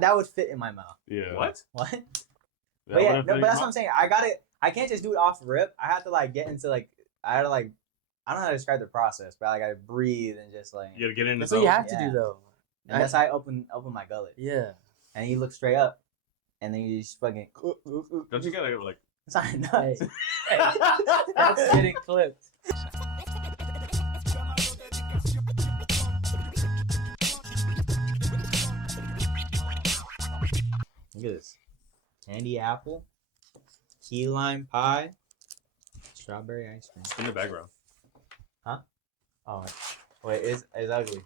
That would fit in my mouth. Yeah. What? What? That But yeah, wouldn't no, fit but in that's your what I'm saying. I got it. I can't just do it off rip. I have to like get into like. I had to like. I don't know how to describe the process, but I gotta breathe and just like. You gotta get in the That's what you zone. have to do though. And that's how I open my gullet. Yeah. And you look straight up, and then you just fucking. Don't you gotta like? It's not nuts. Hey. That's getting clipped. Look at this. Candy apple, key lime pie, strawberry ice cream. In the background. Oh, wait, it's ugly.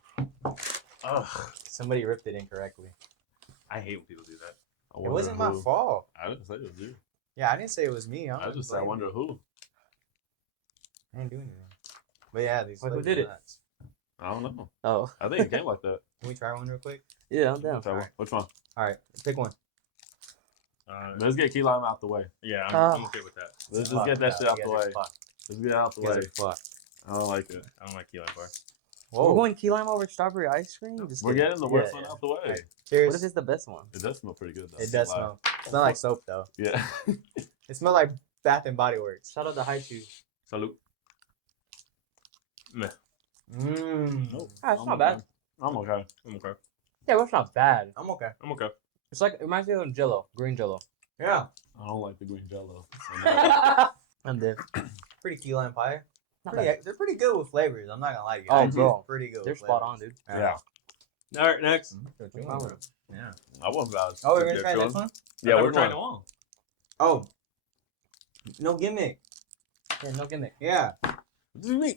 Ugh. Somebody ripped it incorrectly. I hate when people do that. I It wonder wasn't my who. fault. I didn't say it was you. Yeah, I didn't say it was me. I just said I wonder who. I didn't do anything. But yeah, these. Wait, who flavors did are it? nuts. I don't know. Oh. I think it came like that. Can we try one real quick? Yeah, I'm down. Try one. Alright. Which one? All right, pick one. Let's get key lime out the way. Yeah, I'm okay with that. Let's just get that shit out the way. Fuck. Let's get it out the You guys way. are fucked. I don't like it. I don't like key lime bar. We're going key lime over strawberry ice cream? Just We're kidding. getting the worst Yeah, one yeah. out the way. Alright, What cheers. if it's the best one? It does smell pretty good though. It does smell. It smells like soap though. Yeah. It smells like Bath and Body Works. Shout out to High Shoes. Salute. Meh. Mmm. Ah, it's not bad. I'm okay. I'm okay. Yeah, that's not bad. I'm okay. I'm okay. It's like, it reminds me of Jello, green Jello. Yeah. I don't like the green jello. So no. I'm dead. Pretty key lime pie. Not Pretty, bad. they're pretty good with flavors. I'm not gonna lie to you. Oh, Actually, bro. it's pretty good. They're with spot flavors. on, dude. Yeah. All right, next. What you What's wrong want? with Yeah. I wasn't about to Oh, we're gonna get try going. next one. Yeah, we're we're trying trying. them all. Oh. No gimmick. Yeah, no gimmick. Yeah. What do you mean?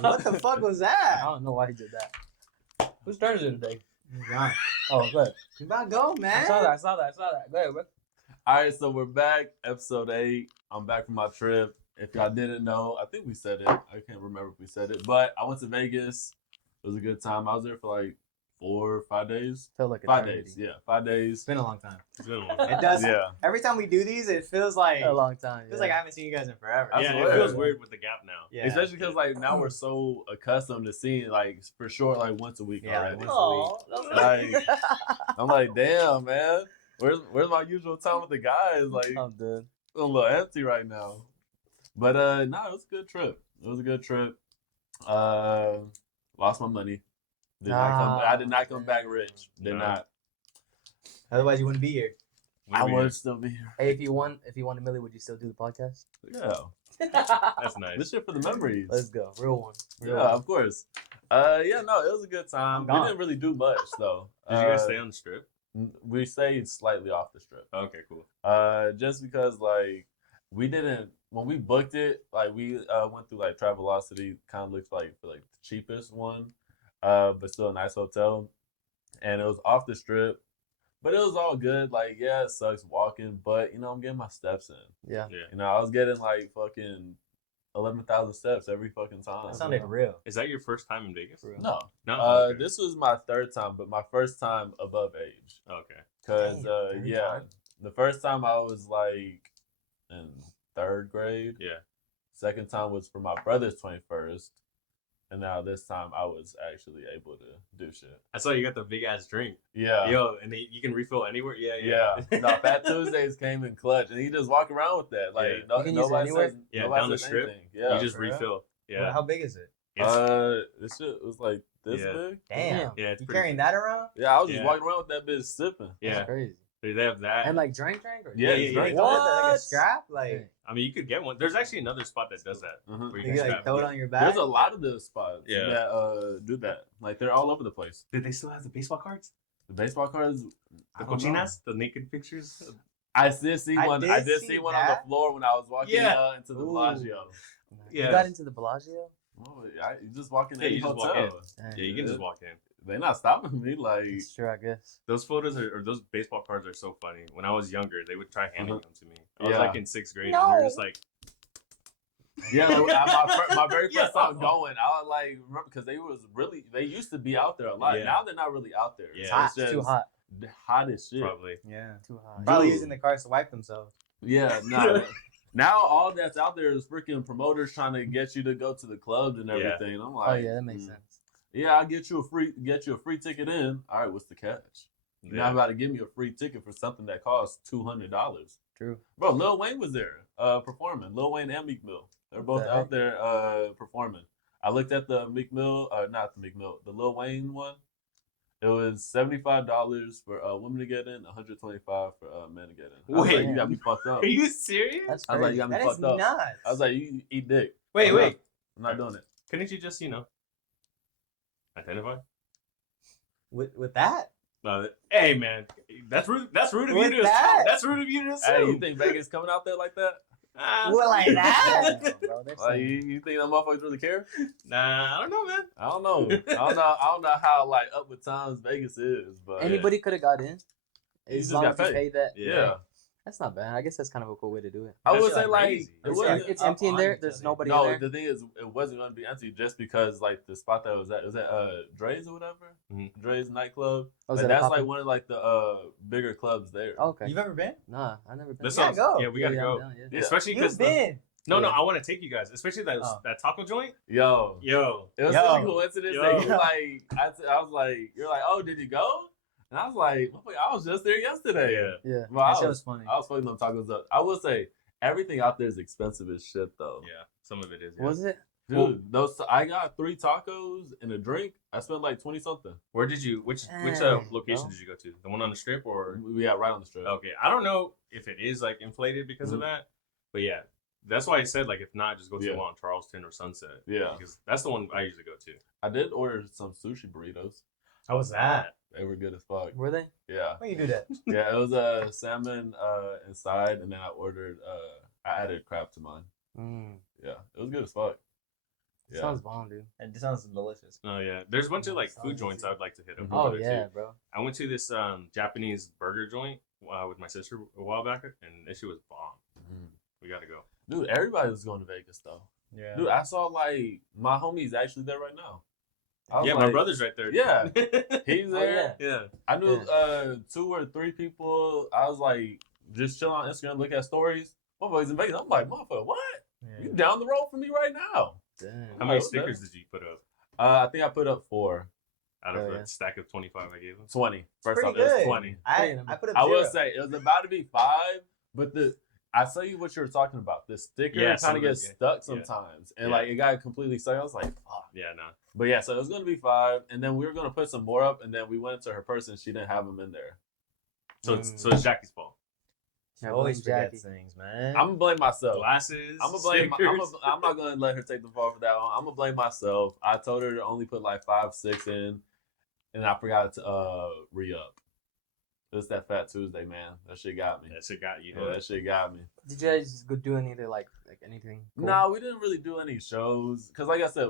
What the fuck was I that? don't know why he did that. Whose turn is it today? Yeah. Oh, good. You gotta go, man. I saw that. Go ahead, bro. All right, so we're back, episode 8. I'm back from my trip. If y'all didn't know, I think we said it. I can't remember if we said it, but I went to Vegas. It was a good time. I was there for like 4 or 5 days. Felt like 5 eternity. days, yeah, 5 days. It's been a long time. It's been a long time. It does. Yeah, Every time we do these, it feels like A long time. feels like I haven't seen you guys in forever. I Yeah, swear. it feels weird with the gap now. Yeah. especially because like now we're so accustomed to seeing like for sure like once a week Yeah, already. once Oh, Like, I'm like, damn, man, where's my usual time with the guys? Like, I'm dead. I'm a little empty right now. But no, it was a good trip. It was a good trip. Lost my money. I did not come back rich. Did No. not. Otherwise, you wouldn't be here. I would still be here. Hey, if you won a million, would you still do the podcast? Yeah. That's nice. This shit for the memories. Let's go. Real one. Real Yeah, one. of course. Yeah, no, it was a good time. I'm We gone. didn't really do much though. Did you guys stay on the strip? We stayed slightly off the strip. Okay, cool. Just because like we didn't when we booked it, like we went through like Travelocity, kind of looked like for like the cheapest one, but still a nice hotel, and it was off the strip, but it was all good. Like yeah, it sucks walking, but you know I'm getting my steps in. Yeah. Yeah. You know I was getting like fucking 11,000 steps every fucking time. That sounded real. Is that your first time in Vegas? No, No. Okay. this was my 3rd time, but my first time above age. Okay. Cause Damn, third yeah, time? the first time I was like in 3rd grade. Yeah. Second time was for my brother's 21st, and now this time I was actually able to do shit. I saw you got the big ass drink. Yeah, Yo, and you can refill anywhere. Yeah, yeah. No, Fat Tuesdays came in clutch, and he just walk around with that. Like Yeah. no, You can use it nobody anywhere? says, Yeah, nobody down the says strip. anything. Yeah, you just for real? refill. Yeah. How big is it? It's- this shit was like this Yeah. big. Damn. yeah, it's You pretty carrying that around? Yeah, I was just Yeah. walking around with that bitch sipping. Yeah. That's crazy. They have that. And like drink or Yeah, yeah, it's yeah. great. Like a What? strap? Like Hey. I mean, you could get one. There's actually another spot that does that. Mhm. Where you can like strap throw it it. on your back. There's a lot of the spots Yeah. that do that. Like they're all over the place. Did they still have the baseball cards? The baseball cards. I The don't know. cochinas? The naked pictures? I did see I one. did I did see see one on that. the floor when I was walking Yeah. into the Ooh. Bellagio. You Yeah. got into the Bellagio? Oh, you just walk in Yeah, any you just walk hotel. Dang. Yeah, you can just walk in. They're not stopping me. Like, That's true, I guess. Those photos or those baseball cards are so funny. When I was younger, they would try handing them to me. I was Yeah. like in 6th grade, and they're just like, yeah, like, my very first Yeah. time going, I was like, remember, because they used to be out there a lot. Yeah. Now they're not really out there. Yeah. So Hot. it's just Too hot. hot as shit. probably. Yeah. Too hot. Probably Dude. using the cars to wipe themselves. Yeah, no. Now all that's out there is freaking promoters trying to get you to go to the clubs and Yeah. everything. I'm like, Oh yeah, that makes sense. Yeah, I'll get you a free ticket in. All right, what's the catch? Now I'm about to give me a free ticket for something that costs $200. True. Bro, Lil Wayne was there performing. Lil Wayne and Meek Mill. They're both the out heck? there performing. I looked at the Meek Mill, not the Meek Mill, the Lil Wayne one. It was $75 for women to get in, $125 for men to get in. I was Wait. like, you got me fucked up. Are you serious? That's I was like, you crazy. got me That is fucked up. nuts. I was like, you eat dick. Wait, I'm not- wait. I'm not doing it. Couldn't you just, identify? With that? Hey, man, that's rude. That's rude of you With to. that? That's rude of you to Hey, you assume. think Vegas coming out there like that? What, like that? Damn, bro, they're Like, saying- you think them motherfuckers really care? Nah, I don't know, man. I don't know. I don't know how like up with times Vegas is, but Anybody could have got in. You As just long got as you paid. pay that. yeah. That's not bad. I guess that's kind of a cool way to do it. I That's would say like like crazy. it It's wasn't. It's up empty in on there. each There's other. nobody No, in there. the thing is, it wasn't going to be empty just because like the spot that was at Dre's or whatever, Mhm. Dre's nightclub. Oh, is Like, that a that's pop-up? like one of like the bigger clubs there. Oh, okay. You've ever been? Nah, I never been. That gotta sounds. go. Yeah, we gotta Yeah, go. I'm down, yeah. Yeah. Especially because You've been. no, Yeah. I want to take you guys, especially that Oh. that taco joint. Yo, Yo, it was Yo. such a coincidence that Yo. you like. I was like, you're like, oh, did you go? And I was like, motherfucker, I was just there yesterday. Yeah. Yeah. Well, I That shit was was funny. fucking them tacos up. I will say everything out there is expensive as shit though. yeah, some of it is. Yeah. Was it? Dude, those I got 3 tacos and a drink. I spent like 20 something. Where did you? Which Dang, location bro. did you go to? The one on the strip or? We got right on the strip. Okay, I don't know if it is like inflated because of Mhm. that, but yeah, that's why I said like if not, just go to Yeah. the one on Charleston or Sunset. Yeah. because that's the one I usually go to. I did order some sushi burritos. How was that? They were good as fuck. Were they? Yeah. When you do that? Yeah, it was salmon inside, and then I ordered I added crab to mine. Yeah, it was good as fuck. Yeah. Sounds bomb, dude. It sounds delicious. Oh yeah, there's a bunch of like Sounds food joints easy. I would like to hit up. Mhm. over Oh there, yeah, too. bro. I went to this Japanese burger joint with my sister a while back, and that shit was bomb. Mhm. We gotta go. Dude, everybody was going to Vegas though. Yeah. Dude, I saw like my homie's actually there right now. I was Yeah, like, my brother's right there. Yeah. He's Oh, there. yeah. I knew 2 or 3 people. I was like just chilling on Instagram, look at stories. Motherfuckers in Vegas. I'm like, motherfucker, what? You down the road from me right now? Damn. How many Okay. stickers did you put up I think I put up 4, out of Oh, the yeah. stack of 25 I gave him? 20. First Pretty off, it was good. 20. I put up I will 0. say it was about to be 5, but I tell you what you were talking about. The sticker Yeah, kind some of of gets it, yeah. stuck Yeah. sometimes, and Yeah. like it got completely stuck. I was like, fuck. Yeah, no. But yeah, so it was gonna be 5, and then we were gonna put some more up, and then we went to her person. She didn't have them in there. So it's Jackie's fault. Yeah, Always blame forgets Jackie. things, man. I'm gonna blame myself. Glasses. I'm gonna blame. stickers. I'm not gonna let her take the fall for that one. I'm gonna blame myself. I told her to only put like 5, 6 in, and I forgot to re up. It's that Fat Tuesday, man. That shit got me. That shit got you. Yeah, that shit got me. Did you guys go do anything like anything? Cool? No, we didn't really do any shows because, like I said,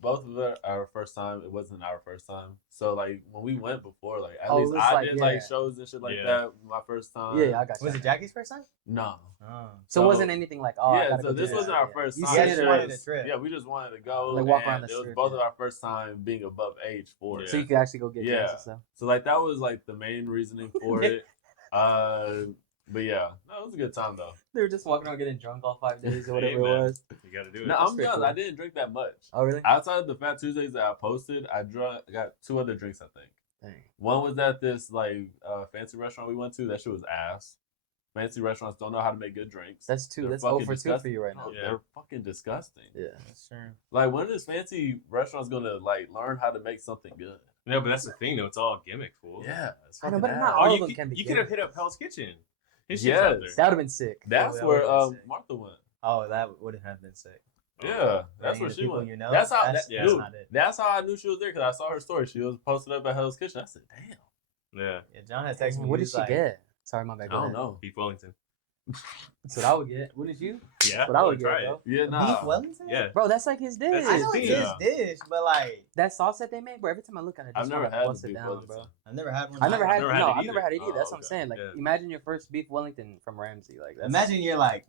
both of it our first time. It wasn't our first time, so like when we went before, like at Oh, it least was I like, did yeah. like shows and shit like Yeah. that. My first time. Yeah, I got you. Was it Jackie's first time? No. Oh. So it wasn't anything like I yeah, gotta so go this do wasn't this. our first You time. said just it wanted was- a trip. Yeah, we just wanted to go. Like, walk and around the it was strip, both yeah. of our first time being above age for it. So you could actually go get Yeah. drinks and stuff. So like that was like the main reasoning for it. But yeah, no, it was a good time though. They were just walking around getting drunk all 5 days or whatever Hey, man. it was. You gotta do it. No, That's I'm pretty young. cool. I didn't drink that much. Oh really? Outside of the Fat Tuesdays that I posted, I got 2 other drinks. I think Dang. one was at this like fancy restaurant we went to. That shit was ass. Fancy restaurants don't know how to make good drinks. That's 2. They're That's fucking 0 for 2 for disgusting. you right now. No, Yeah. They're fucking disgusting. Yeah. That's true. Like when is fancy restaurants gonna like learn how to make something good? No, but that's the thing though. It's all gimmick, fool. Yeah, it's I know, fucking but not ass. all Oh, of them can be you could have good. hit up Hell's Kitchen. His shit's Yes. out there. That would have been sick. That's that where would've been sick. Martha went. Oh, that would have been sick. Yeah, that's Bringing where the she people went. you know, That's how. that's- that, yeah. dude, not it. that's how I knew she was there because I saw her story. She was posted up at Hell's Kitchen. I said, "Damn, Yeah. Yeah, John had texted me. What he did was she like, get? Sorry, my bad. I Go don't ahead. know." Beef Wellington. That's what I would get. What did you? Yeah. That's what I would Try get, it. bro. Yeah, Beef nah. Wellington? Yeah. Bro, that's like his dish. That's I his know thing. it's his Yeah. dish, but like, That sauce that they make, bro. Every time I look at it, I I've just never want to had bust the it beef down, Wellington. bro. I've never had one. I never had. never had No, it I've never had it either. either. That's Oh, what I'm okay. saying. Like, Yeah. imagine your first beef Wellington from Ramsey. Like, that's, Imagine you're like,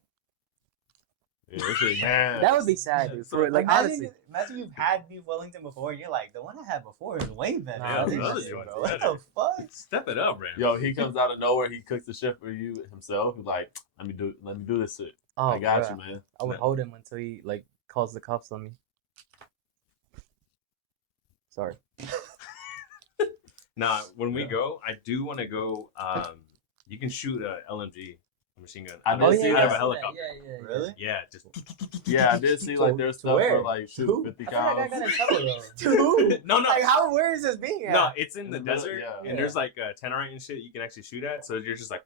Yeah, that shit, man. that would be sad, dude. For like, honestly, imagine you've had beef Wellington before, and you're like, the one I had before is way better. Nah, than the this other shit, joint's bro. What better. the fuck? Step it up, Ram. Yo, he comes out of nowhere. He cooks the shit for you himself. He's like, "Let me do this shit. oh, I got bro. you, man." I would hold him until he like calls the cops on me. Sorry. Nah, when we go, I do want to go. You can shoot a LMG, a machine gun. I did see out of that. a helicopter. Yeah. Really? Yeah, just Yeah, I did see like there's stuff where? for like shooting 50 I feel like I cows. got in trouble though. Dude, no. like where is this being at? No, it's in the the middle, desert, yeah. and there's like tannerite and shit you can actually shoot at. So you're just like,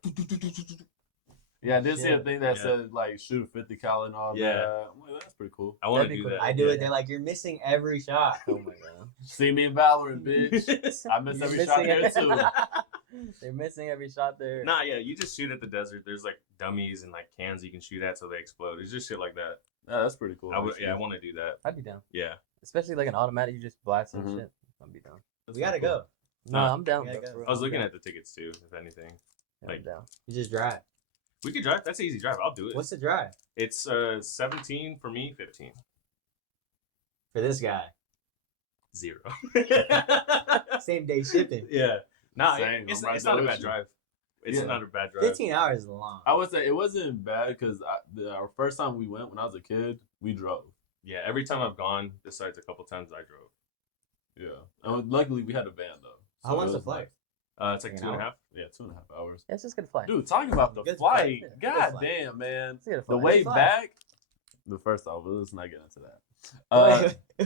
Yeah, I did see a Shit. thing that Yeah. said like shoot 50 cal and all Yeah. that. I'm like, that's pretty cool. I want to That'd be do cool. that. I do yeah. it. They're like, you're missing every shot. Oh my god. See me in Valorant, bitch. I missed You're every shot missing there too. They're missing every shot there. Nah, yeah, you just shoot at the desert. There's like dummies and like cans you can shoot at so they explode. It's just shit like that. Yeah, that's pretty cool. I would, actually. yeah, I want to do that. I'd be down. Yeah, Especially like an automatic, you just blast some Mhm. shit. I'd be down. That's We gotta pretty go. No, I'm down. Yeah, bro, go. for real. I was I'm looking down. at the tickets too. If anything, Yeah, like- I'm down. You just drive. we could drive. That's an easy drive. I'll do it. What's the drive? It's 17 for me, 15. For this guy? 0. Same day shipping. Yeah. Nah, Same. it's I'm right not a there bad with you. drive. It's Yeah. not a bad drive. 15 hours is long. I would say it wasn't bad because our first time we went when I was a kid, we drove. Yeah, every time I've gone, besides a couple times I drove. Yeah. And luckily we had a van though. How long's it the was flight? It's like Like an 2.5. hour? Yeah, 2.5 hours. Yeah, it's just good fly. Dude, talking about the Good flight. flight. Good God flight. damn, man. It's good The fly. way fly? back. The first off, let's not get into that.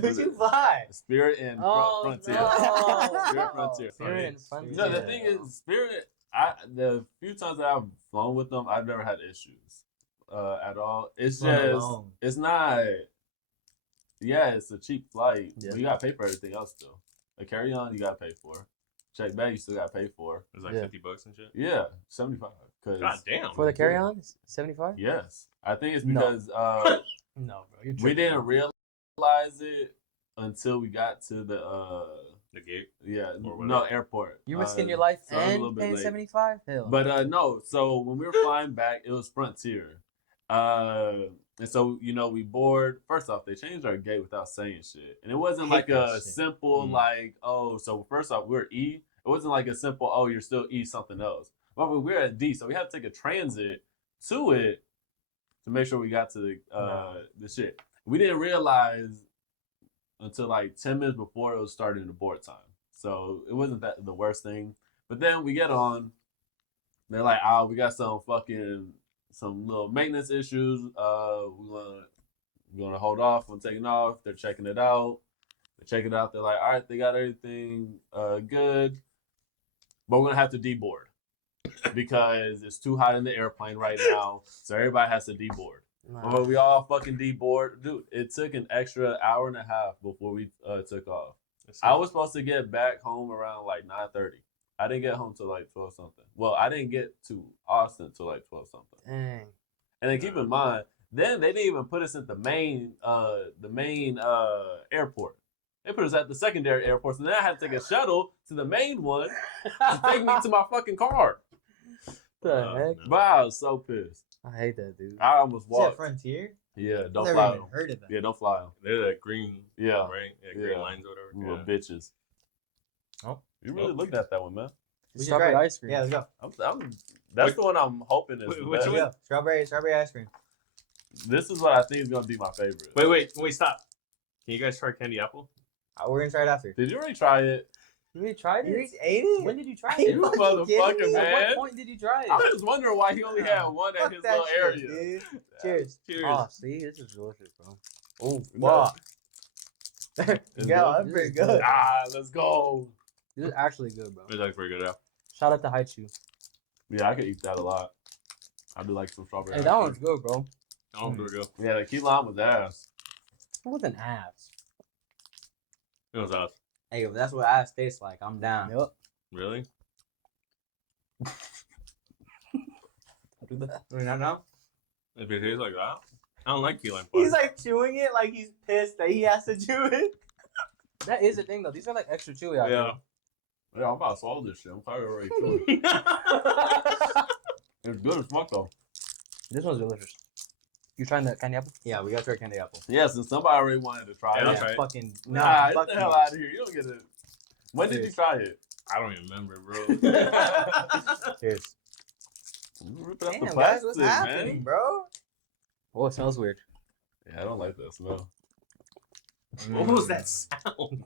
Who'd you fly? Spirit and Frontier. No. Spirit Frontier. Spirit and Frontier. No, the thing is, Spirit. The few times that I've flown with them, I've never had issues at all. It's Flown just, alone. it's not. Yeah, it's a cheap flight. Yeah. But you gotta pay for everything else still. A carry on, you gotta pay for. Check bag, you still gotta pay for. It was like Yeah. $50 and shit. Yeah, 75. God Cause damn. For the carry on, 75? yes, I think it's No. because No, bro. You're we tripping. didn't realize it until we got to the The gate. yeah Or no whatever. airport. You risking your life so I was a and little bit paying late. 75? Hell. But no, so when we were flying back, it was Frontier. And so, we board. First off, they changed our gate without saying shit. And it wasn't Hate like that a shit. simple, Mm. so first off, we're E. It wasn't like a simple, you're still E something else. But we're at D, so we had to take a transit to it to make sure we got to the shit. We didn't realize until like 10 minutes before it was starting the board time. So it wasn't that the worst thing. But then we get on. They're like, we got some little maintenance issues. We're gonna hold off on taking off. They're checking it out. They check it out. They're like, all right, they got everything good, but we're gonna have to deboard because it's too hot in the airplane right now. So everybody has to deboard. Nah. But we all fucking deboard, dude. It took an extra hour and a half before we took off. I was supposed to get back home around like 9:30. I didn't get home till like 12 something. Well, I didn't get to Austin till like 12 something. Dang. And then keep in mind, then they didn't even put us at the main airport. They put us at the secondary airport. So then I had to take a shuttle to the main one to take me to my fucking car. The heck? But I was so pissed. I hate that, dude. I almost Is that walked. Frontier? Yeah, don't Never fly even them. heard of that. Yeah, don't fly them. They're the green, Yeah, right? Yeah, green Yeah. lines or whatever. you little Yeah. bitches. Oh. You really looked at that one, man. We should Strawberry try it. ice cream. Yeah, let's go. That's Which- the one I'm hoping is the which best. Let's go. Strawberry ice cream. This is what I think is gonna be my favorite. Wait, stop. Can you guys try candy apple? We're gonna try it after. Did you already try it? You already tried You it? reached 80? When did you try Are you it? You fucking motherfucker, kidding me? man. At what point did you try it? I was wondering why he only had one at Fuck his that little shit, area. dude. Cheers. Cheers. Oh, see, this is delicious, bro. Oh, No. wow. It's Yeah, good? that's pretty good. Let's go. This is actually good, bro. It's like pretty good. Yeah. Shout out to Haichu. Yeah, I could eat that a lot. I do like some strawberry. Hey, ice that cream. one's good, bro. Oh, there we go. Yeah, the key lime was ass. It wasn't ass. It was us. Hey, if that's what ass tastes like, I'm down. Yep. Really? No, no. If it tastes like that, I don't like key lime He's pie. like chewing it like he's pissed that he has to chew it. That is the thing, though. These are like extra chewy out Yeah. Yeah, I'm about to swallow this shit. I'm tired already. Too. It's good as fuck though. here. This one's delicious. You trying the candy apple? Yeah, we gotta try candy apple. Yeah, since somebody already wanted to try Yeah, it. I'll try it. Fucking Nah, fuck get the hell you. out of here. You don't get it. When did you Cheers. try it? I don't even remember, bro. Cheers. You ripping up Damn, the guys, what's plastic, happening, man. bro? Oh, it smells weird. Yeah, I don't like that smell. What was that sound?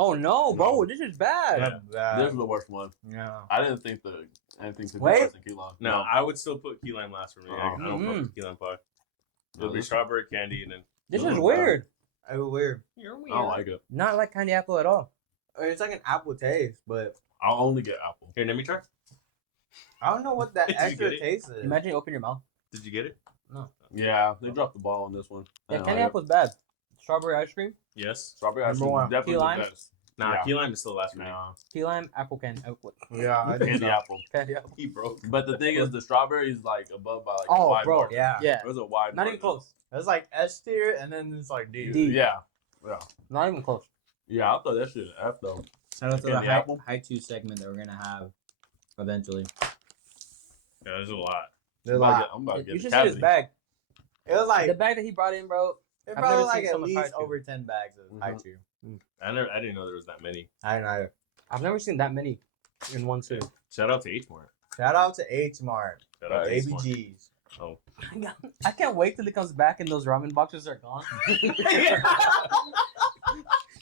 Oh no, bro, No. this is bad. This is the worst one. Yeah. I didn't think anything could be Wait. worse than key lime. No, I would still put key lime last for me. I don't Mm-mm. fuck with key lime pie. No, It'll be this- strawberry candy and then. This No, is no, weird. It was weird. You're I don't like it. Not like candy apple at all. It's like an apple taste, but I'll only get apple. Here, let me try. I don't know what that Did you extra get it? taste is. Imagine you open your mouth. Did you get it? Yeah, they dropped the ball on this one. I Yeah, didn't candy like it. apple's bad. Strawberry ice cream, Yes. Strawberry ice Number cream one. is definitely Key lime? the best. Nah, Yeah. key lime is still last for me. Nah, key lime, apple candy. Yeah, I think candy so. apple. Candy apple. He broke. But the thing is, the strawberry is like above by like a Oh, wide bro, margin. Yeah. Yeah, It was a wide. not even margin. close. It's like S tier, and then it's like D. D. Yeah, Not even close. yeah. I thought that shit F though. Shout out to the Candy high, apple? high 2 segment that we're gonna have eventually. Yeah, there's a lot. There's like, I'm about to get You the should see his cavity. bag. it was like The bag that he brought in, bro. it I've probably never like seen at so much least high tier. over 10 bags of high Mhm. tier. I didn't know there was that many. I don't know. I've never seen that many in one sit. Shout out to H Mart. Shout out to H Mart, Shout out to H Baby Mart. G's. Oh, I can't wait till it comes back and those ramen boxes are gone.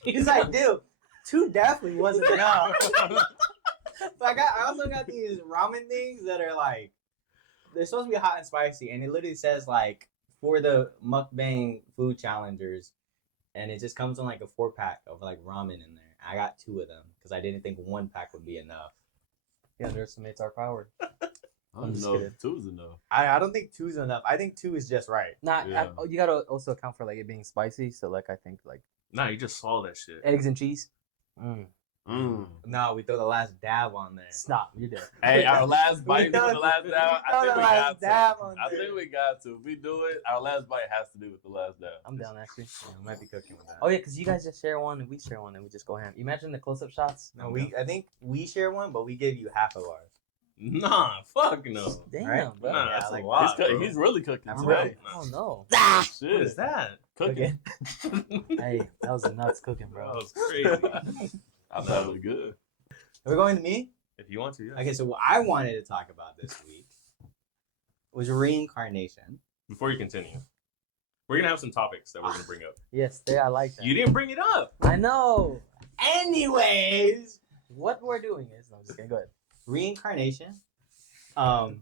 He's like, dude, 2 definitely wasn't enough. So I also got these ramen things that are like, they're supposed to be hot and spicy, and it literally says like for the mukbang food challengers, and it just comes on like a 4-pack of like ramen in there. I got 2 of them because I didn't think 1 pack would be enough. He underestimates our power. I I'm don't just know kidding. if 2's enough. I don't think 2's enough. I think 2 is just right. Nah, Yeah. you gotta also account for like it being spicy. So like I think like nah, you just swallow that shit. eggs and cheese. Mm. No, we throw the last dab on there. Stop, you did. Hey, our last bite throw- is the last dab. throw I think the we last got dab to. on I there. think we got to. If we do it, our last bite has to do with the last dab. I'm down actually. Yeah, we might be cooking with that. Oh yeah, because you guys just share one and we share one and we just go ham. Imagine the close-up shots. No, I think we share one, but we give you half of ours. Nah, fuck no. Damn, Right? bro. Nah, Yeah, that's like- a lot. He's, bro. he's really cooking I'm today. Oh no. Shit. What is that? Cooking. Hey, that was a nuts cooking, Bro, bro. that was crazy. I thought it was good. We're going to me? If you want to, yeah. Okay, so what I wanted to talk about this week was reincarnation. Before you continue, we're gonna have some topics that we're gonna bring up. Yes, I like that. You didn't bring it up. I know. Anyways, What we're doing is, no, I'm just kidding. Go ahead. reincarnation. I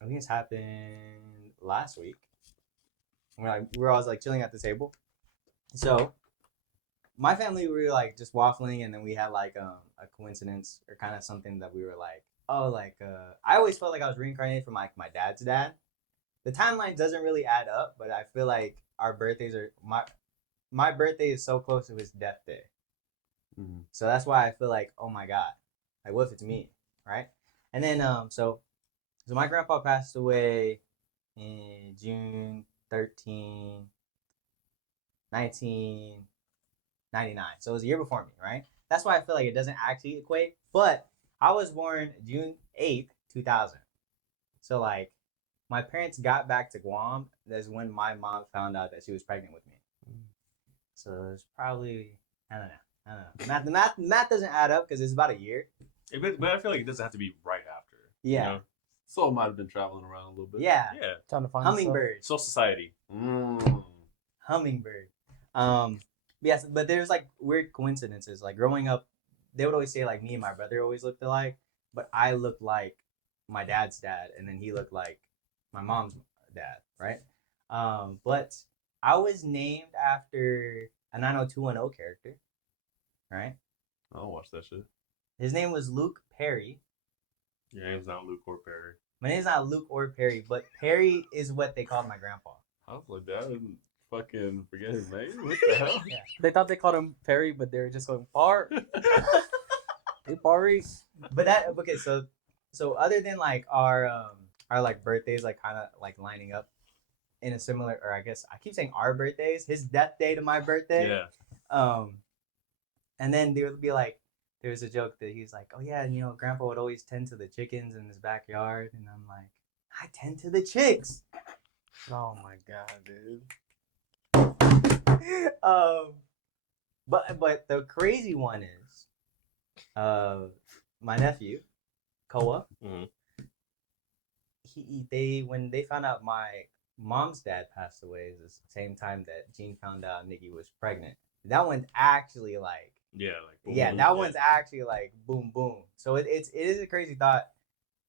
think this happened last week. We're always like chilling at the table. So my family, we were like just waffling, and then we had like a coincidence or kind of something that we were like, oh, like I always felt like I was reincarnated from like my dad's dad. The timeline doesn't really add up, but I feel like our birthdays are my birthday is so close to his death day. Mhm. So that's why I feel like, oh my God, like what if it's me, right? And then so my grandpa passed away in June 13, 1999. So it was a year before me, right? That's why I feel like it doesn't actually equate. But I was born June 8th, 2000. So like my parents got back to Guam. That's when my mom found out that she was pregnant with me. So it was probably, I don't know. The math doesn't add up because it's about a year. But I feel like it doesn't have to be right after. Yeah. You know? So it might have been traveling around a little bit. Yeah. Yeah. Time to find Hummingbird. Soul Society. Hummingbird. Yes, but there's like weird coincidences. Like growing up, they would always say like me and my brother always looked alike, but I looked like my dad's dad, and then he looked like my mom's dad, right? But I was named after a 90210 character, right? I don't watch that shit. His name was Luke Perry. Your name's not Luke or Perry. My name's not Luke or Perry, but Perry is what they called my grandpa. I was like, that. I didn't fucking forget his name. What the hell? They thought they called him Perry, but they were just going Par. Hey, Parry. But that okay, so other than like our like birthdays like kind of like lining up in a similar, or I guess I keep saying our birthdays, his death day to my birthday. Yeah. And then there would be like there's a joke that he's like, oh yeah, you know, grandpa would always tend to the chickens in his backyard, and I'm like, I tend to the chicks. Oh my god, dude. But the crazy one is my nephew, Koa. Mhm. They when they found out my mom's dad passed away is the same time that Jean found out Nikki was pregnant. That one actually like Yeah, like boom, Yeah, boom, that one's actually like boom boom. So it is a crazy thought.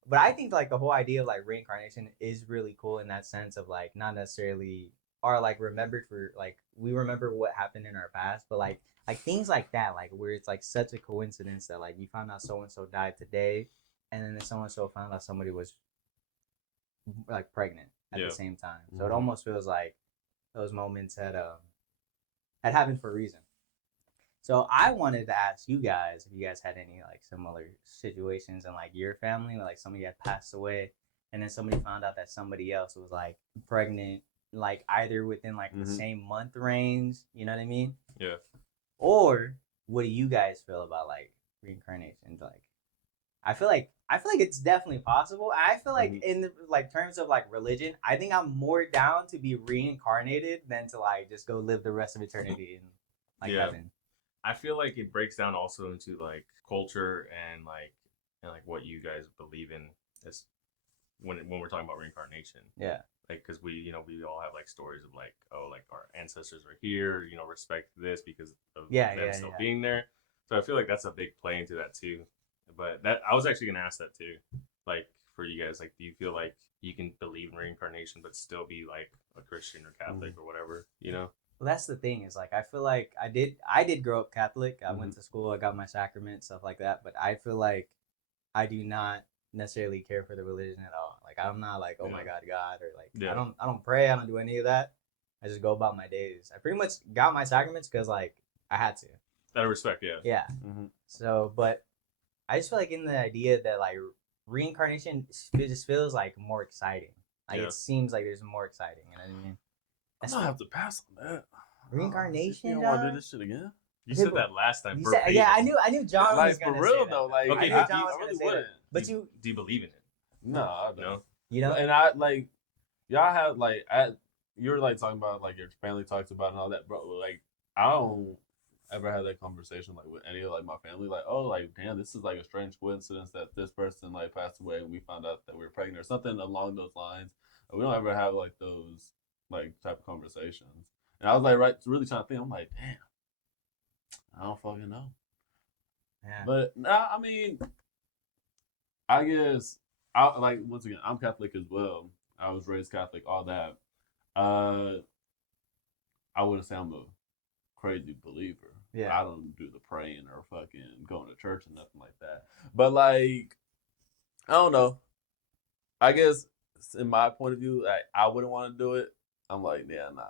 But I think like the whole idea of like reincarnation is really cool in that sense of like not necessarily are like remembered for like we remember what happened in our past, but like things like that, like where it's like such a coincidence that like you found out so and so died today, and then so and so found out somebody was like pregnant at Yeah. the same time. So it almost feels like those moments had happened for a reason. So I wanted to ask you guys if you guys had any like similar situations in like your family, like somebody had passed away, and then somebody found out that somebody else was like pregnant, like either within like the same month range. You know what I mean? Yeah. Or what do you guys feel about like reincarnation? Like, I feel like it's definitely possible. I feel like in the, like terms of like religion, I think I'm more down to be reincarnated than to like just go live the rest of eternity in like Yeah. heaven. I feel like it breaks down also into like culture and like what you guys believe in as when we're talking about reincarnation. Yeah. Like because we all have like stories of like like our ancestors are here, respect this because of them still being there. So I feel like that's a big play into that too. But that I was actually gonna ask that too. Like for you guys, like do you feel like you can believe in reincarnation but still be like a Christian or Catholic or whatever, Well, that's the thing is like I feel like I did grow up Catholic. I went to school. I got my sacrament, stuff like that. But I feel like I do not necessarily care for the religion at all. Like I'm not like oh my God or like I don't pray. I don't do any of that. I just go about my days. I pretty much got my sacraments because like I had to. Out of respect, yeah. Yeah. So, but I just feel like in the idea that like reincarnation it just feels like more exciting. Like it seems like there's more exciting. You know what I mean? I might have to pass on that. Reincarnation. You don't want to do this shit again? You said that last time. Yeah, I knew John like was gonna for real say though. that. Like Okay, I knew do John you- was I gonna really say wouldn't. that. But do you believe in it? No, I don't. No. You know, And I like y'all have like you're like talking about like your family talks about and all that, bro. Like I don't ever have that conversation like with any of like my family. Like oh like damn, this is like a strange coincidence that this person like passed away and we found out that we were pregnant or something along those lines. We don't ever have like those like type of conversations. And I was like really trying to think. I'm like damn, I don't fucking know. Yeah. But nah, I mean, I guess I like once again I'm Catholic as well. I was raised Catholic, all that. I wouldn't say I'm a crazy believer. Yeah. I don't do the praying or fucking going to church or nothing like that. But like, I don't know. I guess in my point of view, like, I wouldn't want to do it. I'm like, yeah, nah,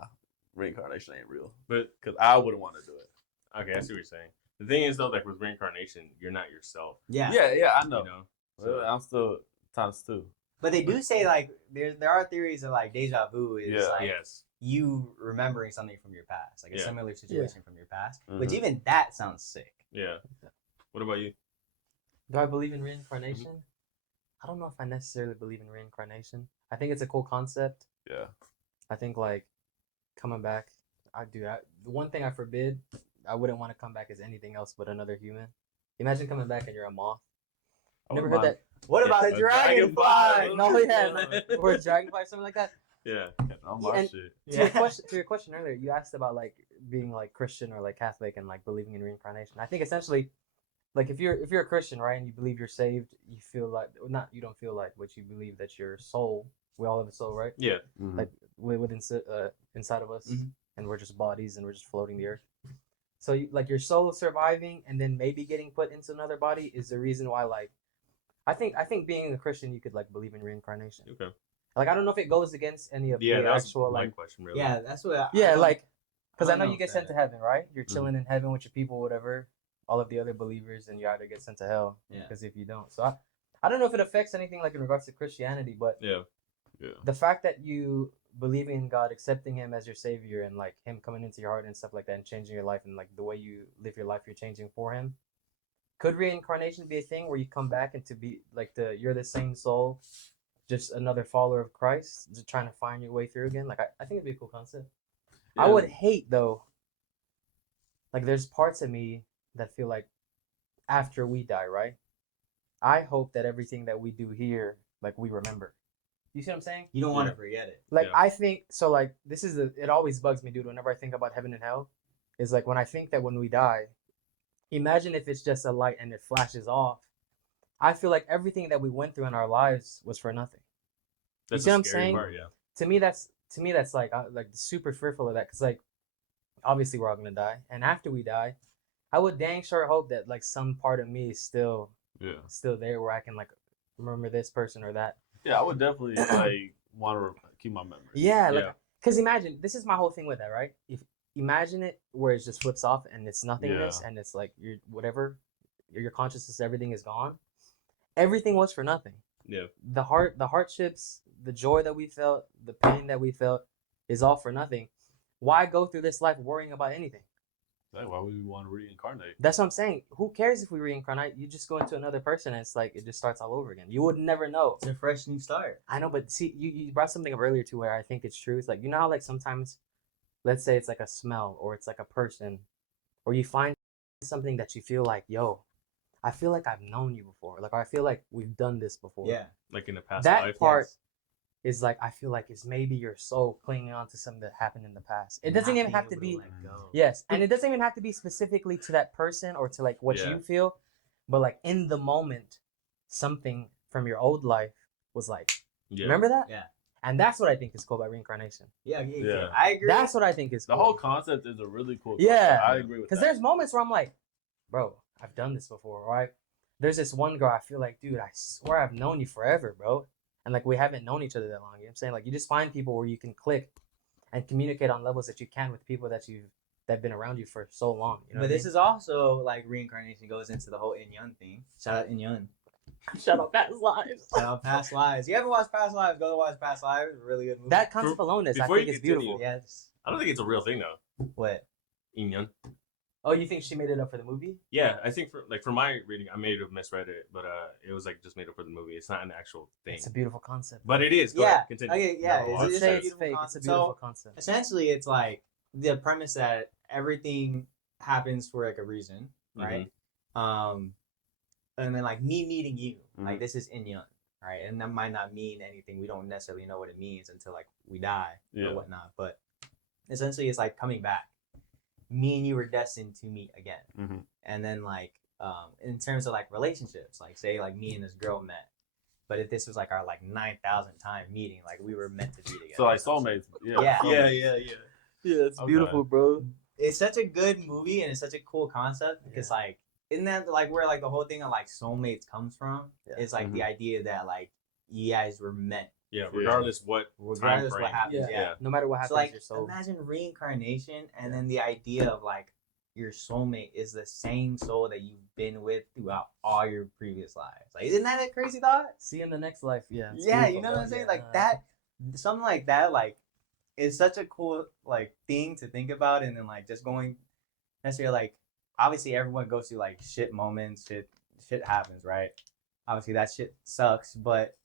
reincarnation ain't real. But because I wouldn't want to do it. okay, I see what you're saying. The thing is though, like with reincarnation, you're not yourself. Yeah. Yeah, I know. So, I'm still times two. But they do say like there are theories of like deja vu is like yes. you remembering something from your past, like a similar situation from your past. Mhm. Which even that sounds sick. Yeah. What about you? Do I believe in reincarnation? I don't know if I necessarily believe in reincarnation. I think it's a cool concept. Yeah. I think like coming back, the one thing I forbid, I wouldn't want to come back as anything else but another human. Imagine coming back and you're a moth. Never heard that? What about a dragonfly? No, yeah, or a dragonfly or something like that. Yeah. I'm my and- shit. To your question earlier, you asked about like being like Christian or like Catholic and like believing in reincarnation. I think essentially, like if you're a Christian, right, and you believe you're saved, you feel like you don't feel like, but you believe that your soul. We all have a soul, right? Yeah. Mhm. Like within inside of us, and we're just bodies and we're just floating the earth. So like your soul surviving and then maybe getting put into another body is the reason why like I think being a Christian you could like believe in reincarnation. Okay. Like I don't know if it goes against any of the that's actual my like question really. Yeah, that's what. like because I don't know know you if get sent that- to heaven, right? You're chilling in heaven with your people, whatever. All of the other believers, and you either get sent to hell. Yeah. Because if you don't, so I don't know if it affects anything like in regards to Christianity, but Yeah. the fact that you believe in God, accepting Him as your Savior, and like Him coming into your heart and stuff like that, and changing your life, and like the way you live your life, you're changing for Him. Could reincarnation be a thing where you come back and to be like you're the same soul, just another follower of Christ, just trying to find your way through again? Like I think it'd be a cool concept. I would hate though. Like there's parts of me that feel like after we die, right? I hope that everything that we do here, like we remember. You see what I'm saying? You don't want to forget it. Like Yeah. I think so. Like it always bugs me, dude. Whenever I think about heaven and hell, is like when I think that when we die, imagine if it's just a light and it flashes off. I feel like everything that we went through in our lives was for nothing. That's see the what I'm scary saying? part, yeah. To me, that's like super fearful of that, because like obviously we're all gonna die, and after we die, I would dang sure hope that like some part of me is still there, where I can like remember this person or that. Yeah, I would definitely like want to keep my memories. Yeah, like Yeah. because imagine, this is my whole thing with that, right? If imagine it where it just flips off and it's nothingness, and it's like your whatever, your consciousness, everything is gone. Everything was for nothing. Yeah. The hardships, the joy that we felt, the pain that we felt, is all for nothing. Why go through this life worrying about anything? Like, why would we want to reincarnate? That's what I'm saying. Who cares if we reincarnate? You just go into another person, and it's like it just starts all over again. You would never know. It's a fresh new start. I know, but see, you brought something up earlier too, where I think it's true. It's like, you know how like sometimes, let's say it's like a smell or it's like a person, or you find something that you feel like, yo, I feel like I've known you before. Like, I feel like we've done this before. Yeah. Like in the past That life. part Yes. is like, I feel like it's maybe your soul clinging on to something that happened in the past. It doesn't Not even have being to able be, let go. yes, and it doesn't even have to be specifically to that person or to like what Yeah. you feel, but like in the moment, something from your old life was like, Yeah. remember that? Yeah. And that's what I think is cool about reincarnation. Yeah. Yeah. I agree. That's what I think is The cool. whole concept is a really cool Yeah. concept. I agree with that. Because there's moments where I'm like, bro, I've done this before, right? There's this one girl I feel like, dude, I swear I've known you forever, bro. And like we haven't known each other that long. You know what I'm saying? Like you just find people where you can click and communicate on levels that you can with people that have been around you for so long. You know But what I this mean? is also like reincarnation goes into the whole Inyon thing. Shout out Inyon. Shut up, past lives. Shout out Past Lives. You ever watch Past Lives? Go watch Past Lives. Really good movie. That concept alone is, I Before think, you is continue, beautiful. Yes. I don't think it's a real thing though. What? Inyan. Oh, you think she made it up for the movie? Yeah, I think for my reading, I may have misread it, but it was like just made up for the movie. It's not an actual thing. It's a beautiful concept. But it is. Go Yeah. ahead, continue. Okay. Yeah. No, it's, I'd it's say a it's beautiful fake. concept. It's a beautiful So concept. essentially, it's like the premise that everything happens for like a reason, right? And then like me meeting you, like this is Inyon, right? And that might not mean anything. We don't necessarily know what it means until like we die or whatnot. But essentially, it's like coming back. Me and you were destined to meet again. And then like in terms of like relationships, like say like me and this girl met, but if this was like our like 9,000th time meeting, like we were meant to be together. So like soulmates. Yeah. Yeah. Soulmates. Yeah, it's Okay. beautiful, bro. It's such a good movie and it's such a cool concept because like isn't that like where like the whole thing of like soulmates comes from? Yeah. It's like the idea that like you guys were meant Yeah, regardless what time regardless frame. what happens. Yeah. No matter what happens, So like your soul. imagine reincarnation and then the idea of like your soulmate is the same soul that you've been with throughout all your previous lives. Like isn't that a crazy thought? See you in the next life. Yeah. it's Yeah, you beautiful, know bro. what I'm saying? Yeah. Like that something like that like is such a cool like thing to think about and then like just going necessarily like obviously everyone goes through like shit moments, shit happens, right? Obviously that shit sucks, but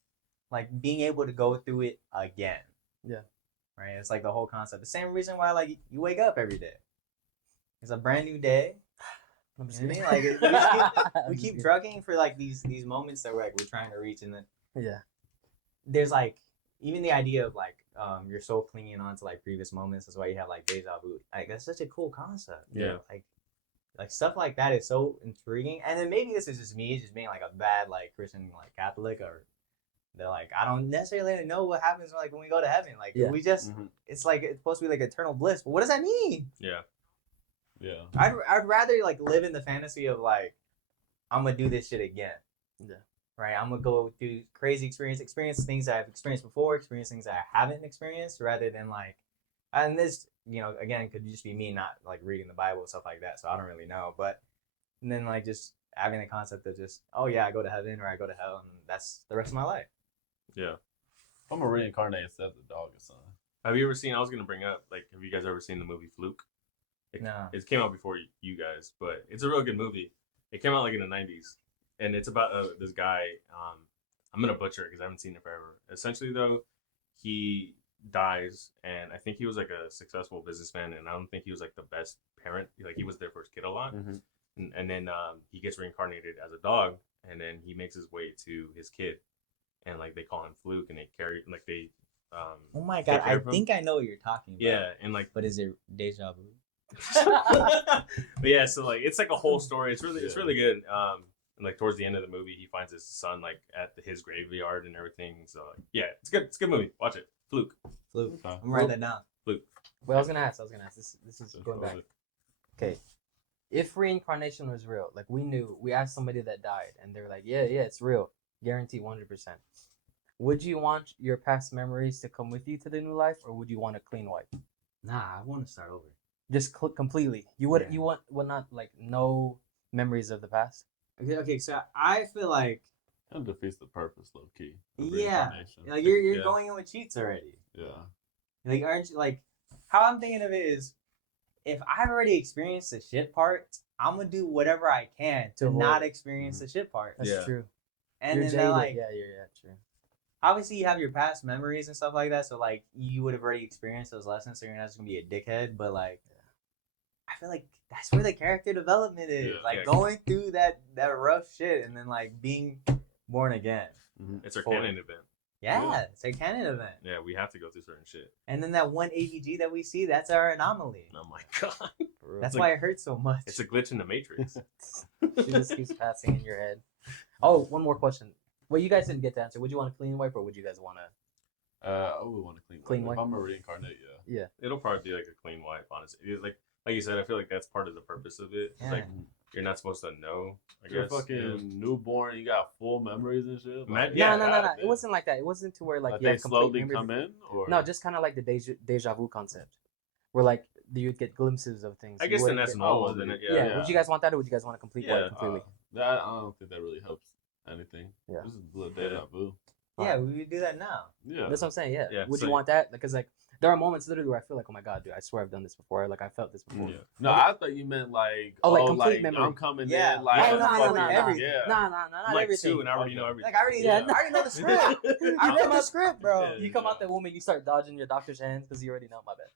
like being able to go through it again. Yeah. Right? It's like the whole concept. The same reason why like you wake up every day. It's a brand new day. I'm just You know kidding. what I mean? Like I'm we just keep kidding. trucking for like these moments that we're trying to reach and then Yeah. there's like even the idea of like your soul clinging on to like previous moments. That's why you have like deja vu. Like that's such a cool concept. Yeah. Like stuff like that is so intriguing. And then maybe this is just me just being like a bad like Christian like Catholic or they're like I don't necessarily know what happens like when we go to heaven. Like we just it's like it's supposed to be like eternal bliss. But what does that mean? Yeah. Yeah. I'd rather like live in the fantasy of like I'm gonna do this shit again. Yeah. Right. I'm gonna go through crazy experience things that I've experienced before, experience things that I haven't experienced, rather than like, and this again could just be me not like reading the Bible and stuff like that. So I don't really know, but and then like just having the concept of just oh yeah I go to heaven or I go to hell and that's the rest of my life. Yeah. I'm a reincarnate instead of the dog or something. Have you ever seen? I was gonna bring up like, have you guys ever seen the movie Fluke? No. It came out before you guys, but it's a real good movie. It came out like in the '90s, and it's about this guy. I'm gonna butcher it because I haven't seen it forever. Essentially, though, he dies, and I think he was like a successful businessman, and I don't think he was like the best parent. Like he was there for his kid a lot, and then he gets reincarnated as a dog, and then he makes his way to his kid, and like they call him Fluke, and they carry like they. Oh my god! take care I of him. think I know what you're talking about. Yeah, and like But is it deja vu? But yeah, so like it's like a whole story. It's really good. And like towards the end of the movie, he finds his son like at his graveyard and everything. So like, yeah, it's good. It's a good movie. Watch it. Fluke. I'm writing that down. Well, I was gonna ask. This is going back. Okay, if reincarnation was real, like we asked somebody that died, and they were like, yeah, it's real, guaranteed 100%. Would you want your past memories to come with you to the new life, or would you want a clean wipe? Nah, I want to start over. Just completely. You would not like no memories of the past. Okay. So I feel like that defeats the purpose, low key. Yeah, like you're going in with cheats already. Yeah. Like aren't you like how I'm thinking of it is, if I've already experienced the shit part, I'm gonna do whatever I can to not experience the shit part. That's true. And then like true. Obviously you have your past memories and stuff like that, so like you would have already experienced those lessons, so you're not just gonna be a dickhead. But like, I feel like that's where the character development is, going through that rough shit and then like being born again. It's our canon event. Yeah, it's a canon event. Yeah, we have to go through certain shit. And then that one AVG that we see, that's our anomaly. Oh my god. That's why it hurts so much. It's a glitch in the Matrix. She just keeps passing in your head. Oh, one more question. Well, you guys didn't get to answer. Would you want a clean wipe or would you guys want to? I would want a clean wipe. If I'm a reincarnate, yeah. It'll probably be like a clean wipe, honestly. Like you said, I feel like that's part of the purpose of it. Yeah. Like you're not supposed to know. You're fucking newborn. You got full memories and shit. Like, no. It wasn't like that. It wasn't to where like you they have slowly come in, or no, just kind of like the deja vu concept, where like you'd get glimpses of things. I guess then that's normal, then it? Yeah. Would you guys want that, or would you guys want a complete wipe completely? I don't think that really helps anything. Yeah. This is a little deja vu. Yeah, we would do that now. Yeah. That's what I'm saying. Yeah. Would so you want that? Because like there are moments literally where I feel like, oh my god, dude, I swear I've done this before. Like I felt this before. Yeah. No, I thought you meant like complete memory. I'm coming Yeah. in like No, not I'm like everything. 2 and I already know everything. Like I already know the script. I read the script, bro. Yeah. You come out that woman, you start dodging your doctor's hands because you already know. My bad.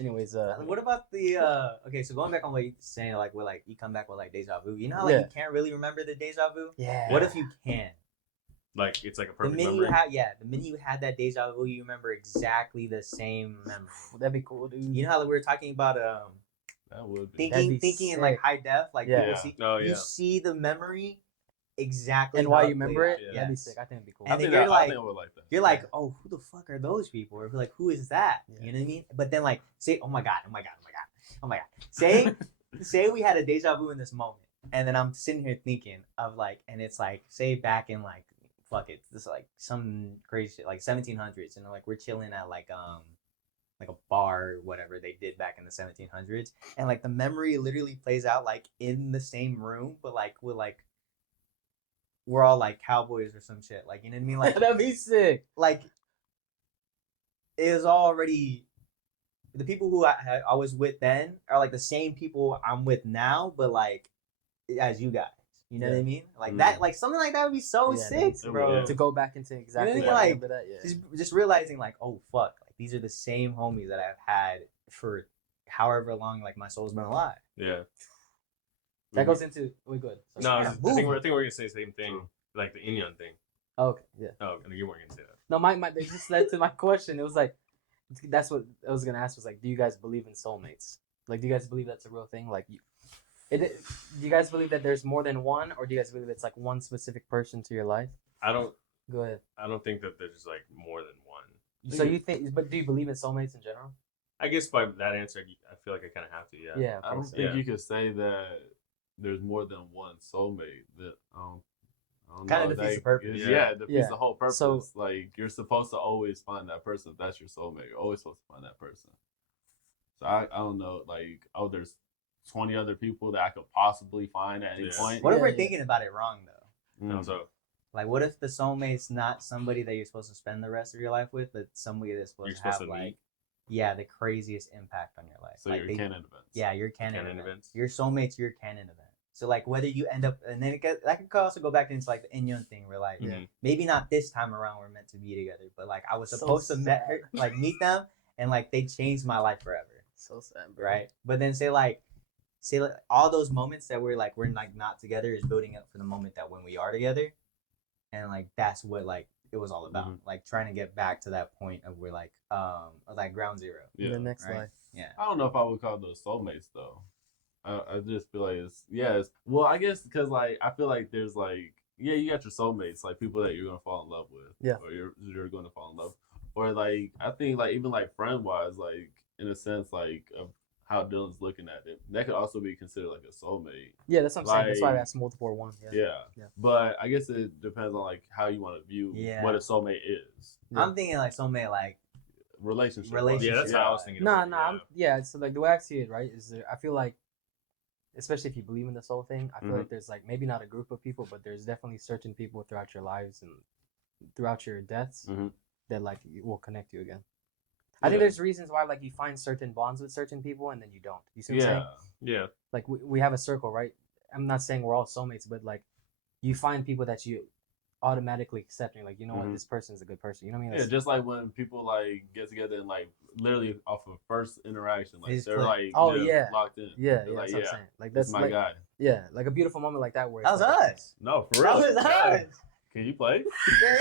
Anyways, what about the okay, so going back on what you're saying, like with like you come back with like deja vu. You know how like you can't really remember the deja vu? Yeah. What if you can? Like it's like a The perfect minute memory. the minute you had that deja vu, you remember exactly the same memory. That'd be cool, dude. You know how we were talking about that would be thinking in like high def, like Yeah. people see, you see the memory exactly, and why how you remember it? played out. That'd be Yes. sick. I think it'd be cool. And I think then you're I like, think I would like that. you're like, oh, who the fuck are those people? Or like, who is that? Yeah. You know what I mean? But then like, say, oh my god. Say we had a deja vu in this moment, and then I'm sitting here thinking of like, and it's like, say back in like, fuck it, this is like some crazy shit, like 1700s, and like we're chilling at like a bar or whatever they did back in the 1700s, and like the memory literally plays out like in the same room, but like with like we're all like cowboys or some shit, like you know what I mean, like That'd be sick. like it was already the people who I was with then are like the same people I'm with now, but like as you guys, you know what I mean? Like that, like something like that would be so sick, bro. To go back into exactly Really, what I like, remember that. Yeah. Just realizing like, oh fuck, like these are the same homies that I've had for however long like my soul's been alive. Yeah. That goes into good. No, I think we're gonna say the same thing, like the Inyan thing. Oh, okay, yeah. Oh, you weren't gonna say that. No, they just led to my question. It was like, that's what I was gonna ask. Was like, do you guys believe in soulmates? Like, do you guys believe that's a real thing? Like, do you guys believe that there's more than one, or do you guys believe it's like one specific person to your life? I don't. Go ahead. I don't think that there's like more than one. So you think, but do you believe in soulmates in general? I guess by that answer, I feel like I kind of have to. Yeah. Yeah. I don't think you could say that there's more than one soulmate. That I don't Kind know, of defeats the like, purpose. Yeah, it defeats Yeah. the whole purpose. So- like you're supposed to always find that person. If that's your soulmate. You're always supposed to find that person. So I don't know. Like, oh, there's 20 other people that I could possibly find at any point. What if we're Yeah. thinking about it wrong though? Mm. So Like, what if the soulmate's not somebody that you're supposed to spend the rest of your life with, but somebody that's supposed You're to have supposed to like, meet. the craziest impact on your life. So like your canon events. Yeah, your canon, Canon event. events. Your soulmate's your canon event. So like whether you end up, and then that could also go back into like the Inyon thing, where like maybe not this time around we're meant to be together, but like I was supposed to meet them, and like they changed my life forever. So sad, bro. Right? But then say like all those moments that we're like not together is building up for the moment that when we are together, and like that's what like it was all about. Mhm. Like trying to get back to that point of where like ground zero. Yeah. The next Right. life. Yeah. I don't know if I would call those soulmates though. I just feel like it's well, I guess because like I feel like there's like you got your soulmates, like people that you're gonna fall in love with, Yeah. or you're gonna fall in love, or like I think like even like friend wise, like in a sense like of how Dylan's looking at it, that could also be considered like a soulmate. Yeah, that's what I'm saying. That's why I Like- asked multiple or one. Yeah. Yeah. But I guess it depends on like how you want to view Yeah. what a soulmate is. Yeah. I'm thinking like soulmate, like Relationship. Relationship. Yeah, that's how I was thinking. No, about it, no, yeah. yeah. So like the way I see it, right, is I feel like, especially if you believe in the soul thing, I feel like there's like maybe not a group of people, but there's definitely certain people throughout your lives and throughout your deaths Mhm. that like will connect you again. I think Yeah. there's reasons why like you find certain bonds with certain people and then you don't. You see what I'm saying? Yeah. Yeah. Like we have a circle, right? I'm not saying we're all soulmates, but like you find people that you automatically accepting, like, you know what, Mhm. this person's a good person. You know what I mean? Yeah, That's- just like when people like get together and like literally off of first interaction, like They just they're click. like Oh, yeah. locked in. yeah, They're yeah, like, that's what I'm yeah, saying. Like that's that's my like guy. yeah, like a beautiful moment like that where that it's was like, us. No, for That real. was Yeah. us. Can you play? Yeah,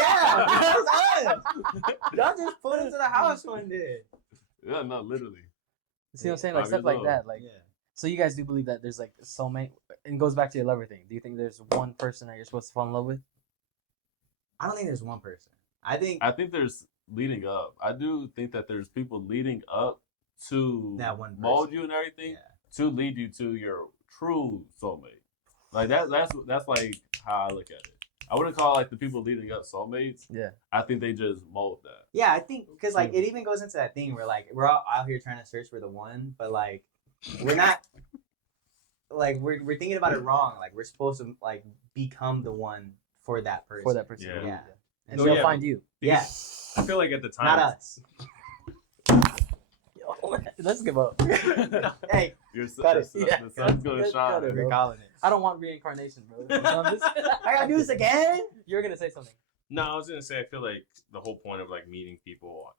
that was us. Y'all just put into the house one day. Yeah, no, literally. You see what I'm saying? Like 5 stuff years like old. that. Like so you guys do believe that there's like a soulmate, and it goes back to your lover thing. Do you think there's one person that you're supposed to fall in love with? I don't think there's one person. I think I think there's leading up. I do think that there's people leading up to That one mold person. you and everything yeah. to lead you to your true soulmate. Like that's like how I look at it. I wouldn't call like the people leading up soulmates. Yeah. I think they just mold that. Yeah, I think because like it even goes into that thing where like we're all out here trying to search for the one, but like we're not. Like we're thinking about it wrong. Like we're supposed to like become the one for that person. For that person. Yeah. Yeah. And No, they'll yeah, find you. Yeah. I feel like at the time, Not us. Let's give up. Hey, Cut it. Yeah. The sun's gonna Cut shine. it, we're bro. calling it. I don't want reincarnation, bro. You know, I'm just- I gotta do this again. You're gonna say something. No, I was gonna say I feel like the whole point of like meeting people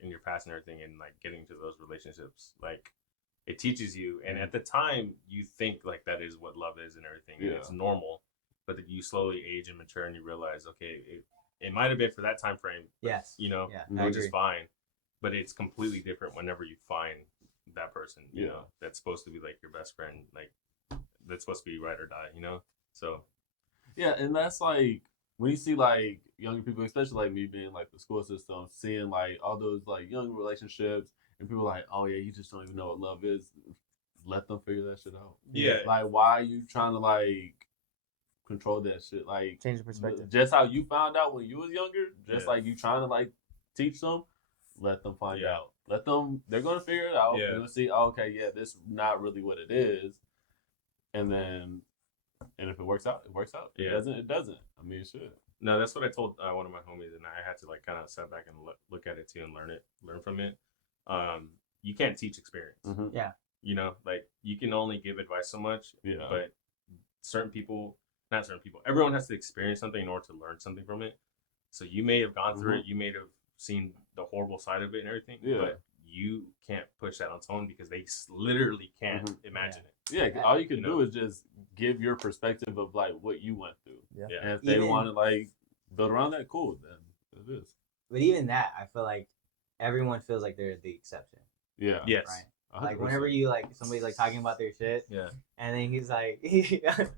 in your past and everything, and like getting to those relationships, like it teaches you. And at the time, you think like that is what love is and everything, and Yeah. it's normal. But that you slowly age and mature, and you realize, okay, it might have been for that time frame, Yes. you know, Yeah. I which is agree. fine. But it's completely different whenever you find that person, you Yeah. know, that's supposed to be like your best friend, like that's supposed to be ride or die, you know. So Yeah, and that's like when you see like younger people, especially like me being like the school system, seeing like all those like young relationships, and people like, oh yeah, you just don't even know what love is. Let them figure that shit out. yeah, Like, why are you trying to like control that shit? Like, Change the perspective. just how you found out when you was younger, just Yeah. like you trying to like teach them. Let them find Yeah. out. Let them. They're gonna figure it out. Yeah. They're gonna see. Oh, okay, yeah, this is not really what it is. And then, and if it works out, it works out. If it Yeah. doesn't, it doesn't. I mean, shit. no, that's what I told one of my homies, and I had to like kind of sit back and look at it too and learn from it. You can't teach experience. Mm-hmm. You know, like you can only give advice so much, Yeah. but not certain people, everyone has to experience something in order to learn something from it. So you may have gone through it, you may have seen the horrible side of it and everything, Yeah. but you can't push that on someone because they literally can't imagine it. Yeah, all you can You do know? is just give your perspective of like what you went through. Yeah. Yeah. And if they Even- want to like build around that, cool. Then it is. But even that, I feel like everyone feels like they're the exception, Yeah. Yes. right? 100%. Like whenever you like somebody's like talking about their shit, Yeah. and then he's like,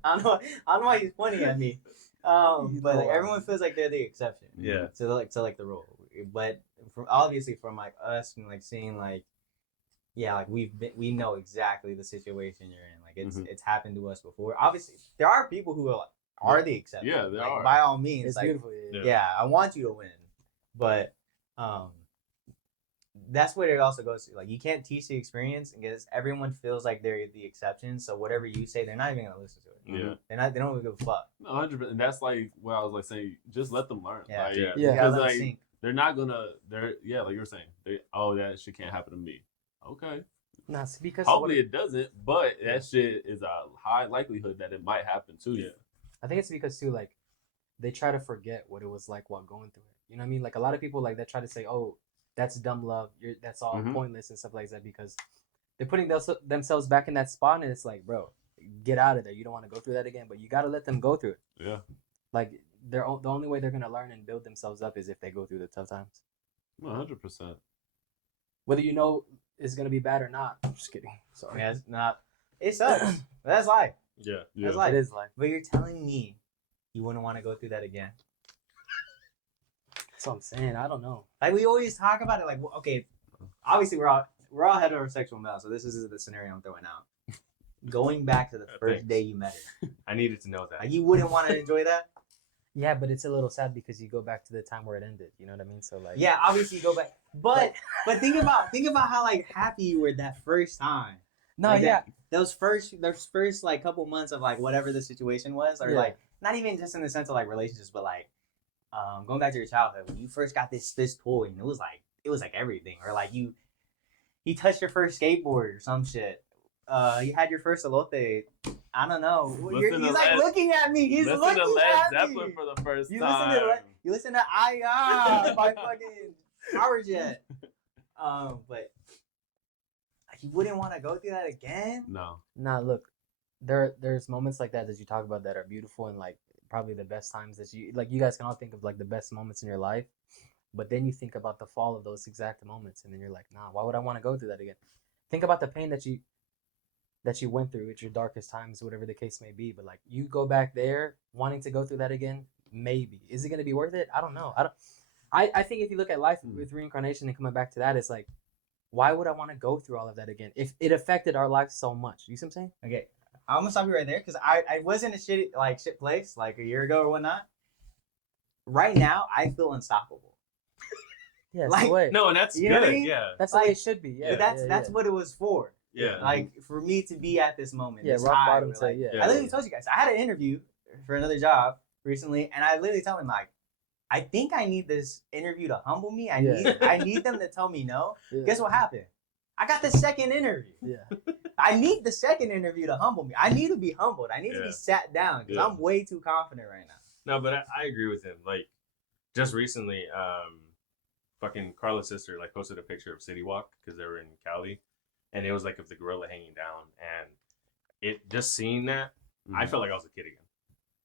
I don't know why he's pointing at me, but like everyone feels like they're the exception. Yeah. To like the rule, but obviously from like us and like seeing like, yeah, like we know exactly the situation you're in. Like it's happened to us before. Obviously, there are people who are the exception. Yeah, there like, are. by all means. It's like, beautiful. Yeah. yeah, I want you to win, but that's what it also goes to. Like you can't teach the experience because everyone feels like they're the exception. So whatever you say, they're not even gonna listen to it. Yeah. They don't even give a fuck. No, 100%. And that's like what I was like saying. Just let them learn. Yeah. Like, Yeah. You gotta Because let 'em like sink. they're not gonna. They're like you were saying. That shit can't happen to me. Okay. Nah, it's because Hopefully it doesn't, but that shit is a high likelihood that it might happen to you. I think it's because too, like, they try to forget what it was like while going through it. You know what I mean? Like a lot of people like that try to say, "Oh, that's dumb love. That's all Mhm. pointless and stuff like that," because they're putting themselves back in that spot, and it's like, bro, get out of there. You don't want to go through that again, but you gotta let them go through it. Yeah. Like the only way they're gonna learn and build themselves up is if they go through the tough times. 100%. Whether you know it's gonna be bad or not. I'm just kidding. Sorry. Yeah, it's not. It sucks. That's life. Yeah. That's Yeah. life. It is life. But you're telling me you wouldn't want to go through that again. That's what I'm saying. I don't know. Like we always talk about it. Like, okay, obviously we're all heterosexual males, so this is the scenario I'm throwing out. Going back to the first Thanks. day you met her, I needed to know that. like you wouldn't want to enjoy that. Yeah, but it's a little sad because you go back to the time where it ended. You know what I mean? So like. Yeah, obviously you go back, but think about how like happy you were that first time. No, Like, yeah. Those first like couple months of like whatever the situation was, or Yeah. like not even just in the sense of like relationships, but like going back to your childhood when you first got this toy and it was like everything, or like you touched your first skateboard or some shit. You had your first elote. I don't know. He's like looking at me. He's listen looking to Led at Zeppelin me. for the first You time. listen to IRL by fucking Power Jet. But you wouldn't want to go through that again. No. Nah, look, there's moments like that you talk about that are beautiful and like probably the best times that you guys can all think of like the best moments in your life, but then you think about the fall of those exact moments and then you're like, nah, why would I want to go through that again? Think about the pain that you went through at your darkest times, whatever the case may be. But like you go back there wanting to go through that again, maybe. Is it gonna be worth it? I don't know. I think if you look at life with reincarnation and coming back to that, it's like, why would I want to go through all of that again if it affected our life so much? You see what I'm saying? Okay, I'm gonna stop you right there because I was in a shit place like a year ago or whatnot. Right now, I feel unstoppable. Yeah, Like, the way. No, and that's You good. know what I mean? Yeah. That's the way it should be. Yeah, But that's what it was for. Yeah. Like for me to be at this moment. Yeah, this rock high, bottom where, to like, yeah. I literally told you guys I had an interview for another job recently, and I literally told him like, I think I need this interview to humble me. I need them to tell me no. Yeah. Guess what happened? I got the second interview. Yeah. I need the second interview to humble me. I need to be humbled. I need to Yeah. be sat down because Yeah. I'm way too confident right now. No, but I agree with him. Like, just recently, fucking Carla's sister like posted a picture of City Walk because they were in Cali, and it was like of the gorilla hanging down, and it just seeing that, I felt like I was a kid again.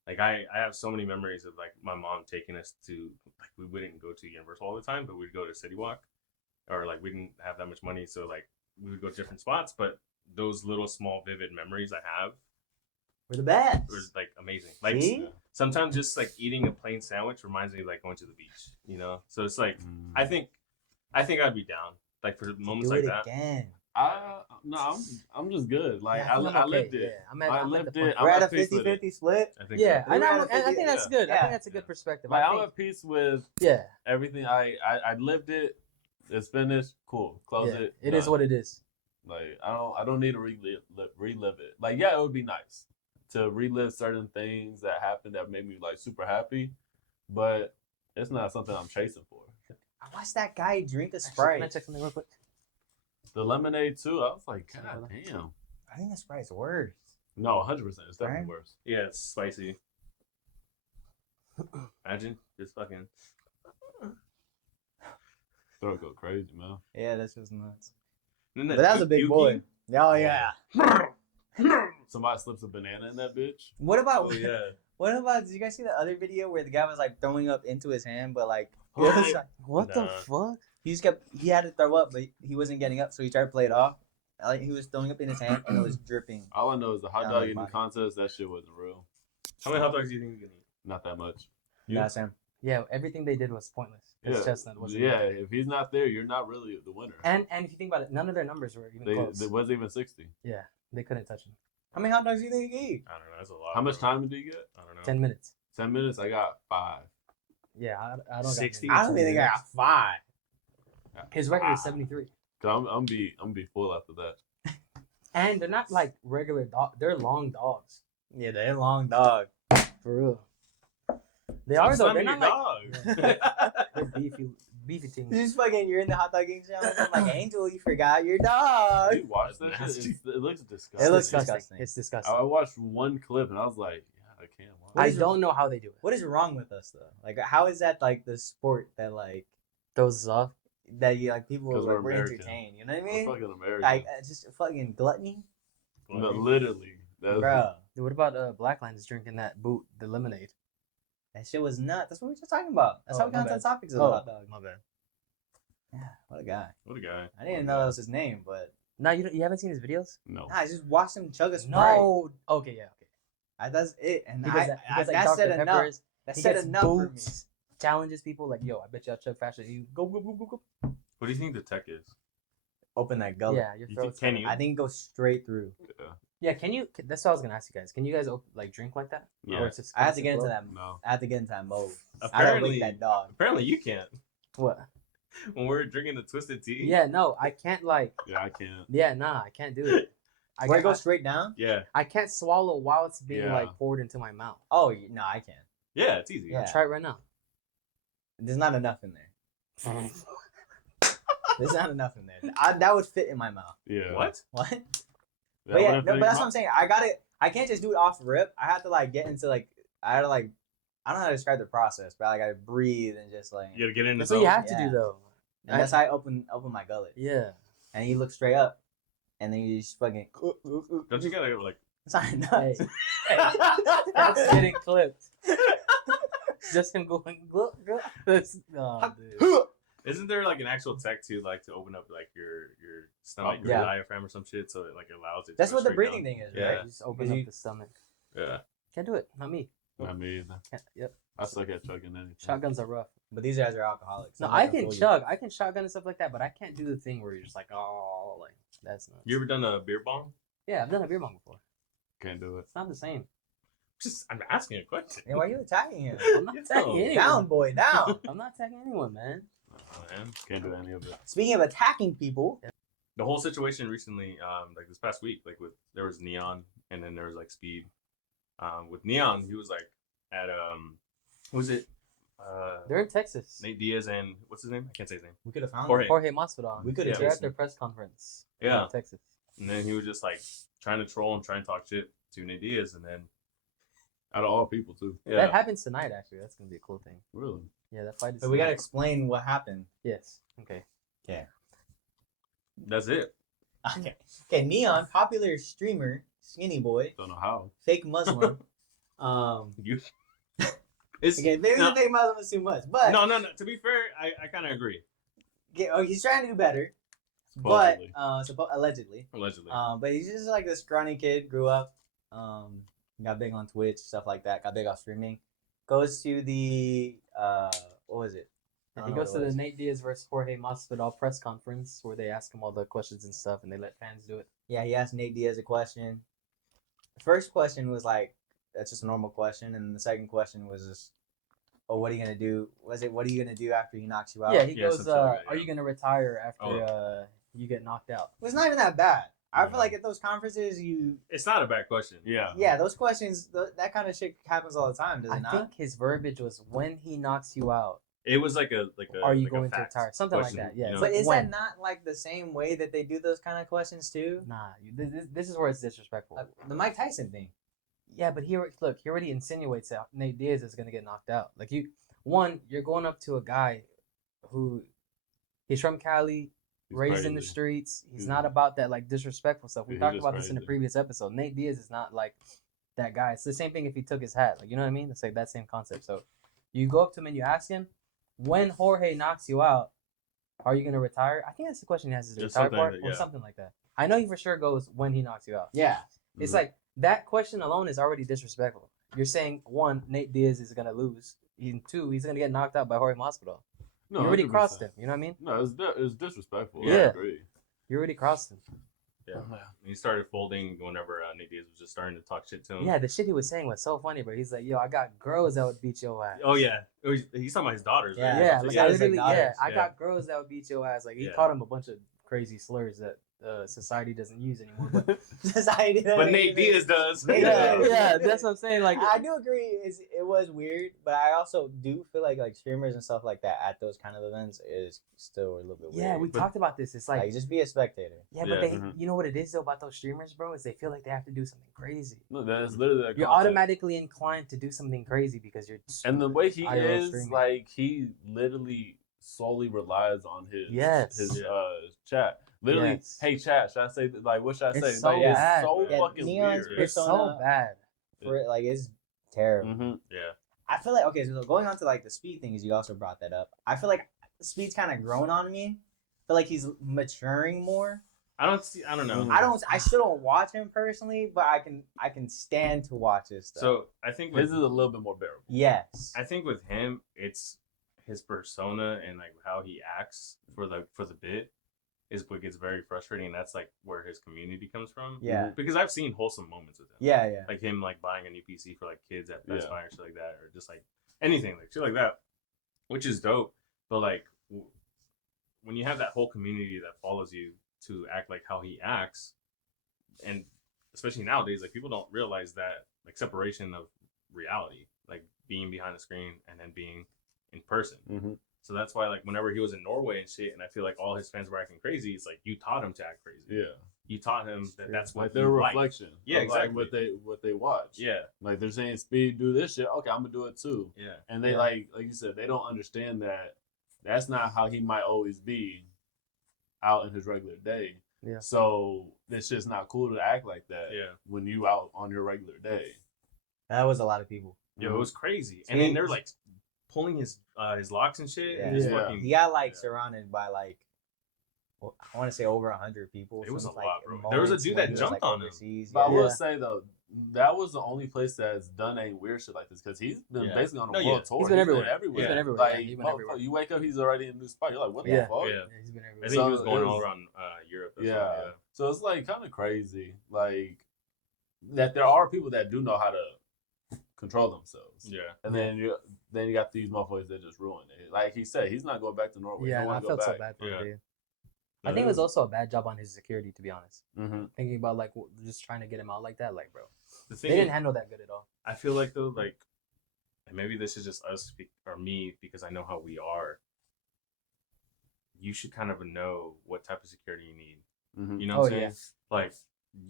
Like I have so many memories of like my mom taking us to like we wouldn't go to Universal all the time, but we'd go to City Walk, or like we didn't have that much money, so like we would go to different spots. But those little small vivid memories I have We're the best. was like amazing. Like See? sometimes just like eating a plain sandwich reminds me of like going to the beach, you know. So it's like I think I'd be down like for moments Do like it that. again. I'm just good. Like Yeah, I think I I'm lived okay. it. Yeah, I I'm at lived the point. it. We're I'm at a peace with it. 50-50 split. I think Yeah, so. and We're I at a think 50, that's good. I yeah. think that's a good perspective. Like I I'm think, at peace with yeah, everything. I lived it. It's finished. Cool. Close yeah, it. it is done. what it is. Like I don't need to relive it. Like yeah, it would be nice to relive certain things that happened that made me like super happy, but it's not something I'm chasing for. I watched that guy drink a Actually, Sprite. can I check something real quick? The lemonade too. I was like, God damn. I think the Sprite's worse. No, 100%. It's definitely Right? worse. Yeah, it's spicy. Imagine just fucking. Throat go crazy, man. Yeah, that's just nuts. But But that was a big boy. Oh yeah. Somebody slips a banana in that bitch. What about Oh yeah. what about? Did you guys see the other video where the guy was like throwing up into his hand, but like it Oh, was yeah. like- What the Nah. fuck? he had to throw up, but he wasn't getting up, so he tried to play it off. Like he was throwing up in his hand and it was dripping. All I know is the hot Down dog his eating body. contest. That shit wasn't real. How many hot dogs do you think you can eat? Not that much. You- Yeah, Sam. Yeah, everything they did was pointless. His Yeah, chestnut wasn't. yeah. If he's not there, you're not really the winner. And if you think about it, none of their numbers were even close. They wasn't even 60. Yeah, they couldn't touch him. How many hot dogs do you think you can eat? I don't know. That's a lot. How much bro. time did you get? I don't know. 10 minutes. 10 minutes. I got 5. Yeah, I don't. 60? Got I don't think I got 5. His record is 73. Cause I'm be full after that. And they're not like regular dog. They're long dogs. Yeah, they're long dog. For real. They are though. Son They're of not your like dog. they're beefy things. You just fucking, you're in the hot dog eating challenge. I'm like, Angel, you forgot your dog. You watch that shit? Nasty. It looks disgusting. It looks disgusting. disgusting. It's disgusting. I watched one clip and I was like, yeah, I can't watch. What I is it- don't know how they do it. What is wrong with us though? Like, how is that like the sport that like Those off. that you like people 'Cause like we're we're American. entertained? You know what I We're mean? fucking American. Like just fucking gluttony, No, literally. That's, bro. Dude, what about Black Lines drinking that boot, the lemonade? That shit was nuts. That's what we were just talking about. That's how we got into the topics of the hot dog. My bad. Yeah, what a guy. What a guy. I didn't know that was his name, but No, you haven't seen his videos? No. I just watched him chug a Sprite. No. Okay, yeah, okay. That's it. And He does that. He does like that Dr. said enough. Peppers. That He said gets enough for me. boots, challenges people like, yo, I bet you I'll chug faster than you. Go, go, go, go, go. What do you think the tech is? Open that gullet. Yeah, your You throat's think- can you? I think it goes straight through. Yeah, can you? That's what I was gonna ask you guys. Can you guys like drink like that? Yeah. Or it's just I have to constant get into flow? that. No. I have to get into that mode. I gotta Apparently, wake that dog. apparently you can't. What? When we're drinking the twisted tea. Yeah, no, I can't like. Yeah, I can't. Yeah, nah, I can't do it. Where it goes straight down? Yeah. I can't swallow while it's being Yeah. like poured into my mouth. Oh no, I can. Yeah, it's easy. Yeah. Try it right now. There's not enough in there. There's not enough in there. That would fit in my mouth. Yeah. What? What? That But yeah, wouldn't no, fit but that's in what I'm saying. I can't just do it off rip. I have to like get into like I had to like I don't know how to describe the process, but like I breathe and just like You gotta get in the That's what you zone. have to Yeah. do though. and that's how I open my gullet. Yeah. And you look straight up. And then you just fucking Don't you gotta like? it's not Hey, nuts. that's getting clipped. Just him going, look, look. That's, oh, dude. Isn't there like an actual tech to like to open up like your stomach or Yeah. your diaphragm or some shit so it like allows it? To That's go what the straight breathing down? thing is, Yeah. right? You just open You- up the stomach. Yeah. Can't do it. Not me. Not me either. Can't, yep. I suck at chugging anything. Shotguns are rough. But these guys are alcoholics. No, I'm I not gonna can fool you. chug. I can shotgun and stuff like that, but I can't do the thing where you're just like, oh, like that's nuts. You ever done a beer bong? Yeah, I've done a beer bong before. Can't do it. It's not the same. I'm asking a question. Yeah, why are you attacking him? I'm not Yo, attacking anyone. Down, boy, down. I'm not attacking anyone, man. Oh, man. Can't do any of it. Speaking of attacking people, The whole situation recently, like this past week, like there was Neon and then there was like Speed. With Neon, he was like at who was it? They're in Texas. Nate Diaz and what's his name? I can't say his name. we could have found Jorge. him. Jorge Masvidal. We could Yeah. have They're chased at their him. press conference. Yeah. In Texas. And then he was just like trying to troll and try and talk shit to Nate Diaz, and then Out of all people, too. That happens tonight. Actually, that's gonna be a cool thing. Really? Yeah, that fight is. But we gotta tonight. explain what happened. Yes. Okay. that's it. Okay. Okay, Neon, popular streamer, skinny boy, Don't know how. fake Muslim. You. It's Okay, maybe no, the fake Muslim is too much, but no. To be fair, I kind of agree. he's trying to do better. Supposedly. But allegedly. Allegedly. But he's just like this scrawny kid, grew up, got big on Twitch, stuff like that, got big off streaming. Goes to the what was it? I don't He know goes what to it the was. Nate Diaz versus Jorge Masvidal press conference where they ask him all the questions and stuff, and they let fans do it. Yeah, he asked Nate Diaz a question. The first question was like, that's just a normal question, and the second question was just, oh, what are you gonna do? Was it what are you gonna do after he knocks you out? Yeah, he Yeah, goes, some shit like that, "Are yeah. you gonna retire after Oh. you get knocked out?" It was not even that bad. I Mhm. feel like at those conferences, It's not a bad question. Yeah. those questions, that kind of shit happens all the time, does it I not? think his verbiage was, "When he knocks you out, It was like a are you like a going to fact retire?" Something question, like that. Yeah. you know? But is when? that not like the same way that they do those kind of questions too? Nah, this is where it's disrespectful. Like the Mike Tyson thing. Yeah, but he already insinuates that Nate Diaz is gonna get knocked out. Like you're going up to a guy who he's from Cali, He's raised in the crazy. streets. He's He's- not about that like disrespectful stuff. We He's talked just about this in the crazy. previous episode. Nate Diaz is not like that guy. It's the same thing if he took his hat. Like you know what I mean? It's like that same concept. So you go up to him and you ask him, when Jorge knocks you out, are you gonna retire? I think that's the question he has, is the Just retire something part like that, or yeah. something like that. I know he for sure goes when he knocks you out. Yeah. It's Mhm. like that question alone is already disrespectful. You're saying one, Nate Diaz is gonna lose. And two, he's gonna get knocked out by Jorge Masvidal. No, you already 100%. crossed him. You know what I mean? No, it's disrespectful. Yeah. I agree. You already crossed him. Yeah. He started folding whenever Nate Diaz was just starting to talk shit to him. Yeah, the shit he was saying was so funny, bro. He's like, "Yo, I got girls that would beat your ass." Oh yeah. He's talking about his daughters. Yeah. Right? Yeah, like Yeah, I it's like literally, daughters, I yeah. got girls that would beat your ass. Like he Yeah. called him a bunch of crazy slurs that society doesn't use anymore. But Society. But Nate Diaz does. Nate yeah, Diaz. yeah, that's what I'm saying. Like, I do agree. It was weird, but I also do feel like streamers and stuff like that at those kind of events is still a little bit weird. yeah, we But- talked about this. It's like, like just be a spectator. yeah, Yeah, but they, mhm. you know what it is though about those streamers, bro, is they feel like they have to do something crazy. No, that's literally that You're concept. automatically inclined to do something crazy because you're. And the way he IRL is, streaming. like he literally solely relies on his Yes. his chat. Literally, Yes. hey chat, should I say like what should I It's say? so like, bad, it's so bro. Yeah, fucking Neon's weird. It's so persona- bad. For it, like it's terrible. Mhm. Yeah. I feel like okay, so going on to like the speed things, you also brought that up. I feel like Speed's kind of grown on me. I feel like he's maturing more. I don't know. I still don't watch him personally, but I can stand to watch his stuff. So I think his is a little bit more bearable. Yes. I think with him, it's his persona and like how he acts for the bit is what gets very frustrating, and that's like where his community comes from. Yeah. Because I've seen wholesome moments with him. Yeah. Like him like buying a new PC for like kids at Best Buy or shit like that, or just like anything like shit like that, which is dope. But like when you have that whole community that follows you to act like how he acts, and especially nowadays, like people don't realize that like separation of reality, like being behind the screen and then being in person. Mm-hmm. So that's why, like, whenever he was in Norway and shit, and I feel like all his fans were acting crazy, it's like you taught him to act crazy. Yeah, you taught him that that's what like their reflection. Yeah, of, exactly. Like what they watch. Yeah, like they're saying, Speed, do this shit. Okay, I'm gonna do it too. Yeah, and they like you said, they don't understand that that's not how he might always be out in his regular day. Yeah. So it's just not cool to act like that. Yeah. When you out on your regular day. That was a lot of people. Yo, it was crazy. And then they're like pulling his locks and shit. Yeah. And just fucking, he got like surrounded by like, well, I want to say over 100 people. It was a like, lot, bro. There was a dude that jumped on him. But I will say though, that was the only place that's done any weird shit like this, because he's been basically on a world tour. He's been everywhere. He's been everywhere. Like, he's been everywhere. You wake up, he's already in a new spot. You're like, what the fuck? Yeah. He's been everywhere. I think he was going all around Europe. Yeah. So it's like kind of crazy, like that there are people that do know how to control themselves. Yeah. And then you got these motherfuckers that just ruined it. Like he said, he's not going back to Norway. Yeah, I felt so bad for him, dude. I think it was also a bad job on his security, to be honest. Mm-hmm. Thinking about like just trying to get him out like that, like, bro, they didn't handle that good at all. I feel like though, like, and maybe this is just us or me because I know how we are. You should kind of know what type of security you need. Mm-hmm. You know what I'm saying? Like,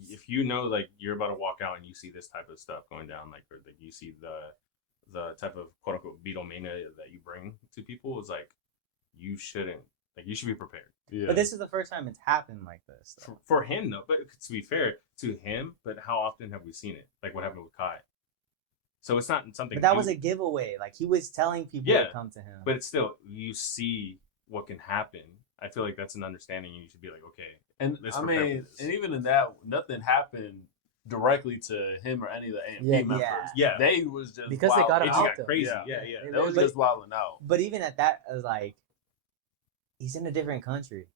if you know, like, you're about to walk out and you see this type of stuff going down, like, or like you see the type of quote unquote Beatlemania that you bring to people, is like, you shouldn't. Like, you should be prepared. Yeah. But this is the first time it's happened like this. For him, though. But to be fair to him, but how often have we seen it? Like what happened with Kai. So it's not something. But that was a giveaway. Like, he was telling people to come to him. But it's still, you see what can happen. I feel like that's an understanding. You should be like, okay. And I mean, and even in that, nothing happened directly to him or any of the AMP members. Yeah. They was just because they got him out. Got crazy. Yeah. They was just wilding out. But even at that, I was like, he's in a different country.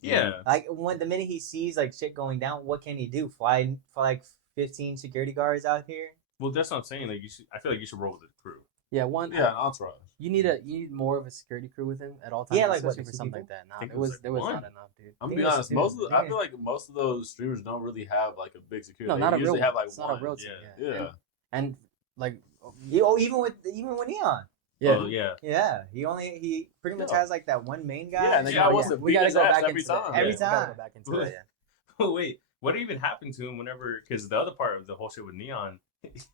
Yeah. Like, the minute he sees like shit going down, what can he do? Fly for like 15 security guards out here? Well, that's what I'm saying. Like, I feel like you should roll with the crew. Yeah, an entourage. You need more of a security crew with him at all times. Yeah, like especially for something like that. Nah, there was not enough, dude. I'm gonna be honest. I feel like most of those streamers don't really have like a big security. No, not a real. Have like it's not a real team. Yeah. And like, even with Neon. Yeah. Oh, yeah. Yeah. He pretty much has like that one main guy. Yeah, and the guy wants to we gotta go back every into time. Every We gotta time. go back into that. Yeah. Oh wait, what even happened to him whenever? Because the other part of the whole shit with Neon,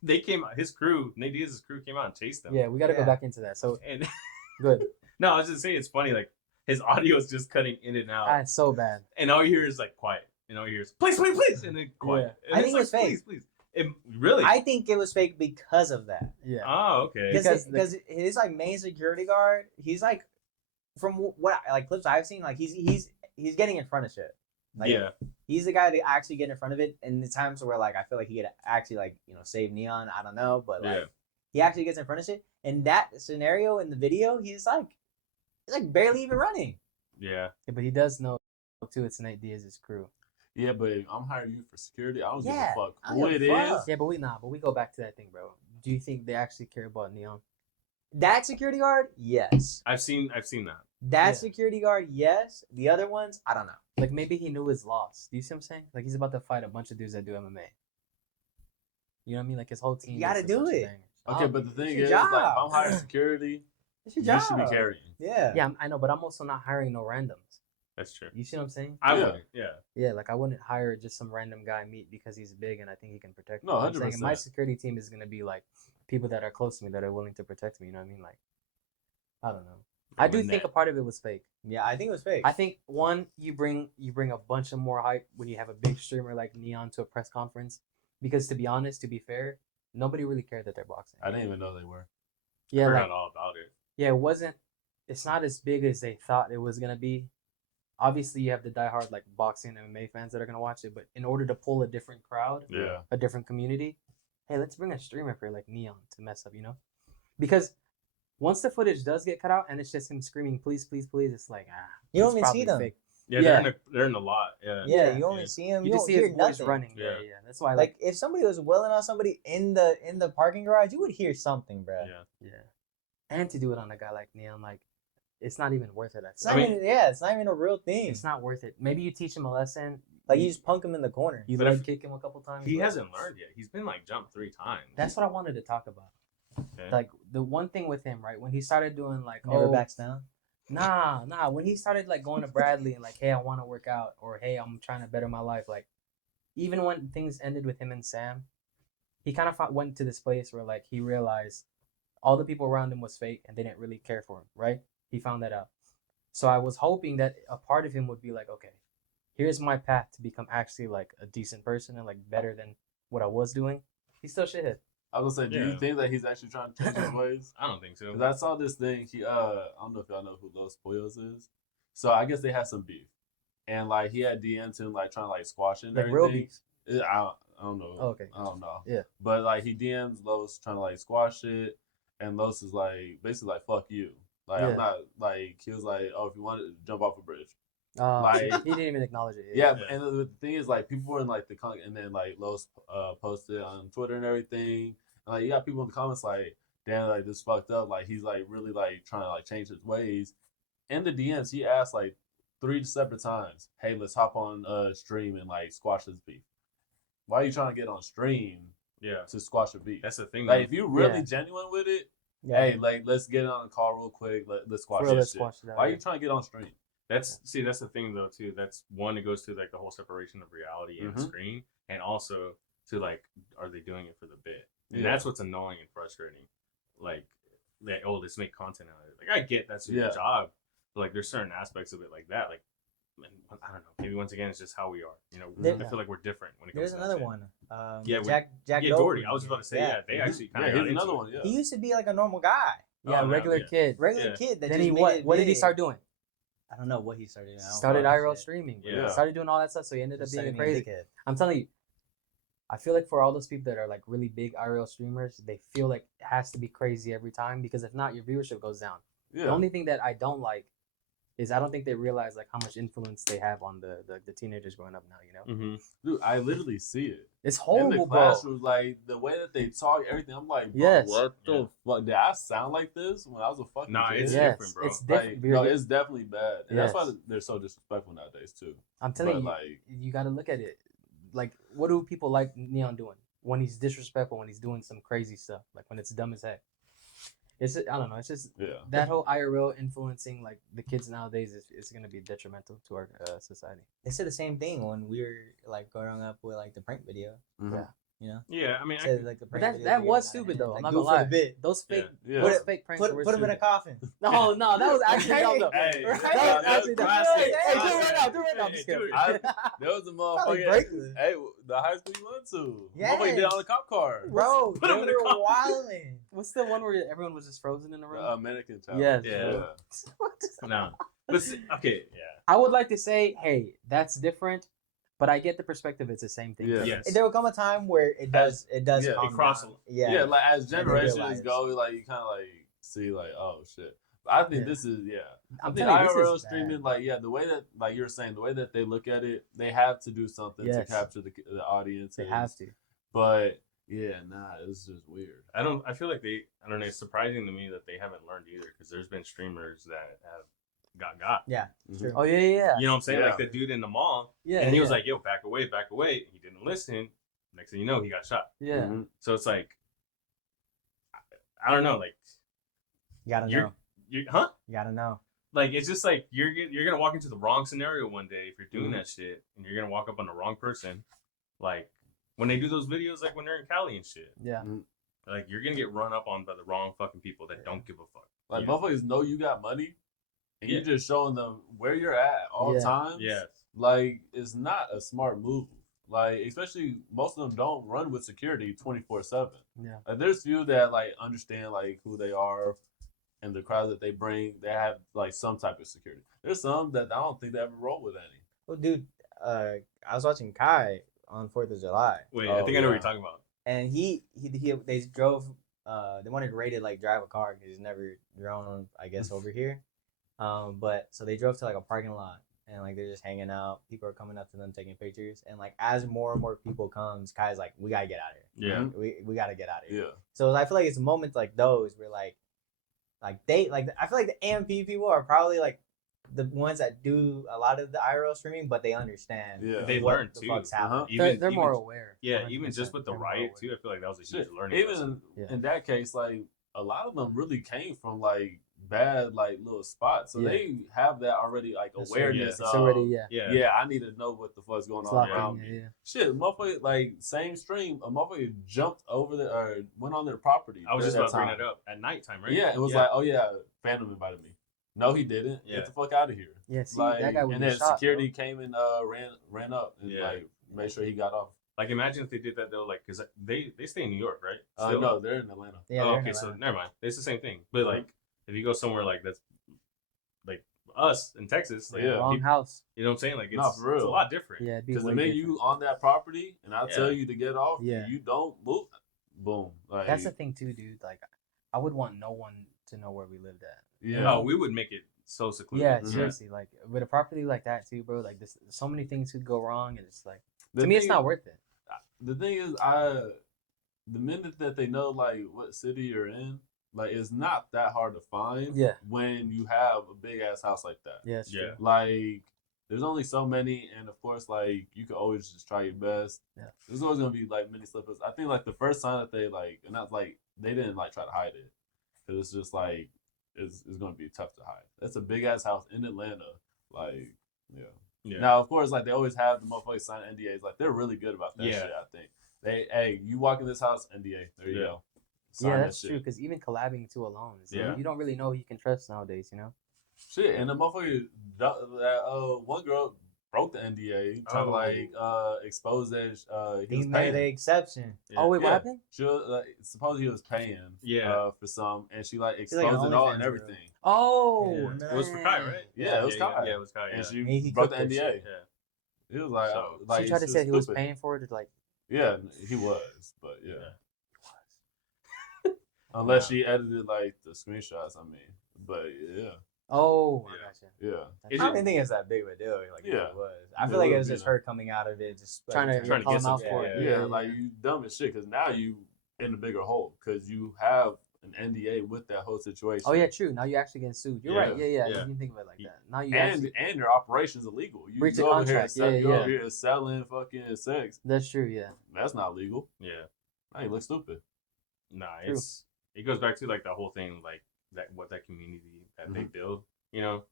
they came out. His crew, Nate Diaz's crew, came out and chased him. Yeah, we gotta go back into that. So and good. No, I was just saying it's funny. Like his audio is just cutting in and out. That's so bad. And all you hear is like quiet. And all you hear is please, and then quiet. Yeah. And I think it was fake. Please. Really? I think it was fake because of that. Yeah. Oh, okay. Because his like main security guard, he's like, from what like clips I've seen, like he's getting in front of shit. Like, yeah. He's the guy to actually get in front of it. And the times where like I feel like he could actually like save Neon. I don't know, but like he actually gets in front of shit. And that scenario in the video, he's like barely even running. Yeah. But he does know too. It's Nate Diaz's crew. Yeah, but I'm hiring you for security. I don't give Yeah, a fuck I who don't it give a fuck. is. Yeah, but we go back to that thing, bro. Do you think they actually care about Neon? That security guard, yes. I've seen that. That security guard, yes. The other ones, I don't know. Like maybe he knew his loss. Do you see what I'm saying? Like he's about to fight a bunch of dudes that do MMA. You know what I mean? Like his whole team. You gotta is a do bunch of it. bangers. Okay, but the thing your is, job. like, if I'm hiring security, It's your you job. should be carrying. Yeah. Yeah, I know, but I'm also not hiring no randoms. That's true. You see what I'm saying? I Yeah. would. Yeah. Yeah, like I wouldn't hire just some random guy meet because he's big and I think he can protect me. No, I'm saying 100%. my security team is gonna be like people that are close to me that are willing to protect me. You know what I mean? Like, I don't know. I do think a part of it was fake. Yeah, I think it was fake. I think one, you bring a bunch of more hype when you have a big streamer like Neon to a press conference, because to be honest, to be fair, nobody really cared that they're boxing. I didn't even know they were. Yeah, forgot like all about it. yeah, it wasn't. It's not as big as they thought it was gonna be. Obviously, you have the diehard like boxing and MMA fans that are gonna watch it, but in order to pull a different crowd, Yeah. a different community, hey, let's bring a streamer for like Neon to mess up, you know? Because once the footage does get cut out and it's just him screaming, please, please, please, it's like You don't it's even see probably them. fake. Yeah, Yeah. they're in a lot. Yeah. Yeah, Yeah. you only see him. You You just don't see hear his voice nothing. running. Yeah, Yeah. yeah. That's why Like if somebody was wailing on somebody in the parking garage, you would hear something, bro. Yeah. yeah. And to do it on a guy like Neon, like it's not even worth it. It's I not feel. mean- even, yeah, it's not even a real thing. It's not worth it. Maybe you teach him a lesson. Like you just punk him in the corner. You But leg if- kick him a couple times. He but- hasn't learned yet. He's been like jumped 3 times. That's what I wanted to talk about. Okay. Like the one thing with him, right? When he started doing like, Never oh, backs down. nah. When he started like going to Bradley and like, hey, I want to work out, or hey, I'm trying to better my life. Like, even when things ended with him and Sam, he kind of went to this place where like he realized all the people around him was fake and they didn't really care for him, right? He found that out. So I was hoping that a part of him would be like, okay, here's my path to become actually like a decent person and like better than what I was doing. He's still shithead. I was gonna say, do you Yeah. think that he's actually trying to change his ways? I don't think so. Because I saw this thing. I don't know if y'all know who Los Pollos is. So I guess they had some beef, and like he had DM'd him like trying to like squash it and Like real everything. beef. I don't know. Oh, okay. I don't know. Yeah. But like he DMs Los trying to like squash it, and Los is like basically like fuck you. Like Yeah. I'm not like he was like, oh, if you want to jump off a bridge. Like, Like- he didn't even acknowledge it. Yeah, Yeah. and the thing is, like, people were in like the and then like Los posted on Twitter and everything. And, like, you got people in the comments like, "Damn, like this fucked up." Like he's like really like trying to like change his ways. In the DMs, he asked like 3 separate times, "Hey, let's hop on stream and like squash this beef." Why are you trying to get on stream Yeah. to squash a beef? That's the thing. Like though. if you're really Yeah. genuine with it, Yeah. hey, like let's get on a call real quick. Let's squash For real, this let's shit. squash it out, Why are yeah. you trying to get on stream? That's the thing though too. That's one. It goes to like the whole separation of reality and Mhm. screen, and also to like, are they doing it for the bit? And Yeah. that's what's annoying and frustrating. Like, let's make content out of it. Like I get that's your Yeah. job, but like there's certain aspects of it like that. Like, I don't know. Maybe once again, it's just how we are. You know, There- I feel like we're different when it comes. There's to another that one. Yeah, Jack Yeah, Doherty. Doherty. I was about to say, yeah, they actually kind Yeah, of here's another one. Yeah. He used to be like a normal guy, Yeah, Oh, no, regular yeah. kid. regular Yeah. kid. That Then just he made what? it What did he big. start doing? I don't know what he started. I don't Started watch IRL shit. streaming. Bro. Yeah. Started doing all that stuff, so he ended up Just being started being a crazy. dickhead. I'm telling you, I feel like for all those people that are like really big IRL streamers, they feel like it has to be crazy every time because if not, your viewership goes down. Yeah. The only thing that I don't like is I don't think they realize like how much influence they have on the teenagers growing up now. You know, Mm-hmm. Dude, I literally see it. it's In horrible, the bro. classrooms, like the way that they talk, everything. I'm like, bro, Yes. what Yeah. the fuck? Did I sound like this when I was a fucking Nah, kid? it's yes, different, bro. it's different. Like, We're no, di- it's definitely bad, and that's why Yes. they're so disrespectful nowadays too. I'm telling but, you, like- you got to look at it. Like, what do people like Neon doing when he's disrespectful? When he's doing some crazy stuff, like when it's dumb as heck. It's I don't know. It's just Yeah, that whole IRL influencing like the kids nowadays is going to be detrimental to our society. They said the same thing when we were like growing up with like the prank video. Mhm. You know, Yeah, I mean, said like the But prank videos that were was getting out of stupid hand. though. Like, I'm not do it gonna for lie. the bit. Those fake, Yeah. those Put it- fake pranks were Put him in a stupid. coffin. No, that was actually dumb though. Hey, Right? That nah, was actually dumb. classic, Hey, do it right classic. now. Do it right now. I'm just Hey, do kidding. it. There was a Probably motherfucker. break Hey, the high school you went to. Yes. Motherfucker did on the cop car. Bro, Put him they in a were coffin. wilding. What's the one where everyone was just frozen in the room? Mannequin child. Yes. Yeah. no. But okay, yeah. I would like to say, hey, that's different, but I get the perspective. It's the same thing. Yeah. Yes. There will come a time where it does. It does. yeah, calm it crosses. down. Yeah. Yeah. like as And they generations realize. go, like you kind of like see like, oh shit. But I think Yeah. this is I I'm think telling you, IRL this is streaming, bad. like the way that like you're saying, the way that they look at it, they have to do something to Yes. capture the audience. They have to. But yeah, nah, it's just weird. I feel like I don't know. It's surprising to me that they haven't learned either, because there's been streamers that have got. Yeah. Mhm. True. Oh yeah. You know what I'm saying? Yeah. Like the dude in the mall, Yeah. and he was yeah. like, "Yo, back away, back away." He didn't listen. Next thing you know, he got shot. yeah. Mhm. So it's like, I don't know, like You gotta you're, know. you huh? You gotta know. Like it's just like you're gonna walk into the wrong scenario one day if you're doing Mhm. that shit, and you're gonna walk up on the wrong person. Like when they do those videos, like when they're in Cali and shit, Yeah. like you're gonna get run up on by the wrong fucking people that don't give a fuck. Like Yeah. motherfuckers know you got money, and Yeah. you just showing them where you're at all Yeah. times. Yeah. Like it's not a smart move. Like, especially most of them don't run with security 24/7. Yeah. Like, there's few that like understand like who they are and the crowd that they bring. They have like some type of security. There's some that I don't think they ever roll with any. Well, dude, I was watching Kai on 4th of July, Wait, Oh, I think I know what yeah. you're talking about. and they drove. They wanted Ray to like drive a car because he's never drone, I guess, over here. But so they drove to like a parking lot, and like they're just hanging out. People are coming up to them taking pictures, and like as more and more people comes, Kai's like, we gotta get out of here. Yeah. We gotta get out of here. Yeah. So I feel like it's moments like those where like they like I feel like the AMP people are probably like the ones that do a lot of the IRL streaming, but they understand. Yeah. They what learn the too. fuck's happening. They're more aware. Yeah, 100%. even just with the They're more riot aware. too, I feel like that was a huge Shit, learning even lesson. Yeah. in that case, like a lot of them really came from like bad like little spots, so Yeah. they have that already like That's awareness. It's of, already yeah, I need to know what the fuck's going It's on locked around in, me. yeah. Shit, motherfucker, like same stream, a motherfucker jumped over the or went on their property. I was just during about to that bring time. that up at nighttime, right? Yeah, it was like, oh yeah, Phantom invited me. No, he didn't. Yeah. Get the fuck out of here. Yeah, see, Like, that guy would and get then shot, security came and ran up and Yeah. like made sure he got off. Like imagine if they did that though, like because they stay in New York, right? No, they're in Atlanta. Yeah, Oh, they're okay, in so Atlanta. never mind. It's the same thing. But like if you go somewhere like that's like us in Texas, like, Yeah. Wrong house. you know what I'm saying? Like it's, Nah, for it's a real. lot different. Yeah, it'd be Because the way minute different. you on that property and I tell Yeah. you to get off, Yeah. you don't move. Boom. Like That's the thing too, dude. Like, I would want no one to know where we lived at. yeah. No, we would make it so secluded. Yeah, Mhm. seriously. Like with a property like that too, bro. Like this, so many things could go wrong, and it's like The to me, it's thing- not worth it. The thing is, the minute that they know like what city you're in, like it's not that hard to find. Yeah. When you have a big ass house like that. Yeah, it's Yeah. true. Like there's only so many, and of course, like you can always just try your best. Yeah. There's always gonna be like many slippers. I think like the first time that they like, and not like they didn't like try to hide it, because it's just like it's gonna be tough to hide. That's a big ass house in Atlanta. Like yeah. Yeah. Now of course, like they always have the motherfuckers sign NDAs. Like they're really good about that Yeah. shit. I think hey, you walk in this house, NDA. There you Yeah. go. Sign Yeah, that that's shit. true. Because even collabing too alone, it's like, Yeah. you don't really know who you can trust nowadays. You know. Shit, and the motherfucker, that one girl broke the NDA, trying to like expose that he was He made the paying. exception. Yeah. Oh wait, what Yeah. happened? She was, suppose he was paying, Yeah. for some, and she like like exposed an it all OnlyFans and girl. everything. Oh, Yeah. It was for Kai, right? Yeah, it was Kai. Yeah, it was Kai. Yeah. And she He broke the cooked that NDA. shit. Yeah. It was like, So- like she tried to it's say he was stupid. paying for it. Like, Yeah, he was, but yeah. Yeah. Unless she edited like the screenshots, I mean, but yeah, oh, Yeah. I gotcha. yeah. Is I it- don't even think it's that big of a deal. Like Yeah. it was. I It feel like it would was be, just though. her coming out of it, just Trying to Trying to call get him out some- for Yeah, it. like you dumb as shit because now you in a bigger hole because you have an NDA with that whole situation. Oh yeah, true. Now you actually getting sued. You're right. Yeah, yeah. Yeah. You can think of it like that. Now you and actually. your operation's illegal. You Breach of go over here, contract. Yeah, you're yeah. over here selling fucking sex. That's true. Yeah. That's not legal. Yeah. Now you look stupid. Nah, True. it goes back to like the whole thing, like that community that they build, you know.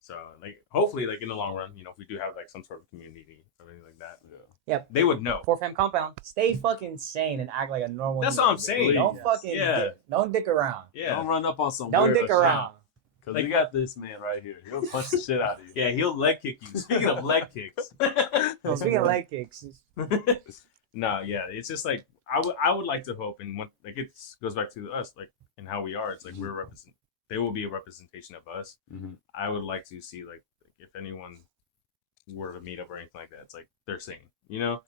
So like hopefully like in the long run, you know, if we do have like some sort of community or anything like that, Yeah. they would know. Poor fam compound. stay fucking sane and act like a normal. That's human what I'm being. saying. Don't Yes. fucking Yeah. don't dick around. Yeah. Don't run up on some Don't weird dick shit. around. Because Like- we got this man right here. He'll punch the shit out of you. Yeah, he'll leg kick you. Speaking of leg kicks. Well, speaking of leg kicks, No, yeah, it's just like I would like to hope, and what like it goes back to us, like and how we are. It's like we're represent. They will be a representation of us. Mm-hmm. I would like to see like if anyone were to meet up or anything like that, it's like they're singing, you know,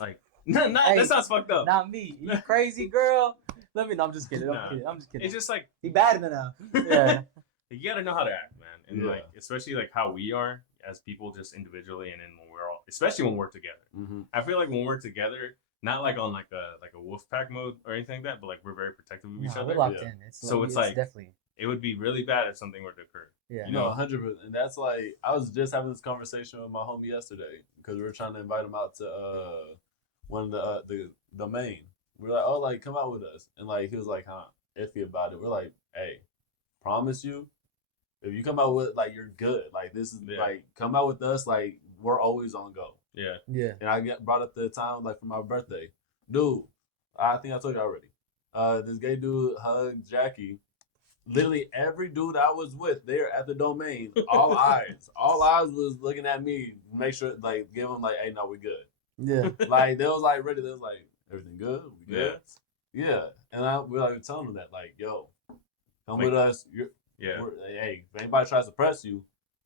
like no, Hey, that sounds fucked up. Not me. You crazy girl. Let me. No, I'm just kidding. Nah. I'm just kidding. It's just like he bad enough. yeah. you gotta know how to act, man, and Yeah. like especially like how we are as people, just individually, and then when we're all, especially when we're together. Mm-hmm. I feel like when we're together, not like on like a wolf pack mode or anything like that, but like we're very protective of each Nah, other. we're locked Yeah. in. So it's like- definitely. It would be really bad if something were to occur. Yeah. You No, know? 100%. And that's like, I was just having this conversation with my homie yesterday because we were trying to invite him out to one of the domain. We were like, oh, like, come out with us. And like, he was like, huh, iffy about it. We're like, hey, promise you, if you come out with, like, you're good. Like, this is, Yeah. like, come out with us, like, we're always on go. Yeah. Yeah. And I brought up the time, like, for my birthday. Dude, I think I told you already. This gay dude hugged Jackie. Literally every dude I was with there at the domain, all eyes was looking at me, make sure, like, give him, like, hey, no, we good. Yeah. Like they was like ready. They was like, everything good? We good? Yeah. And we're like telling them that like, yo, come with us. Hey, if anybody tries to press you,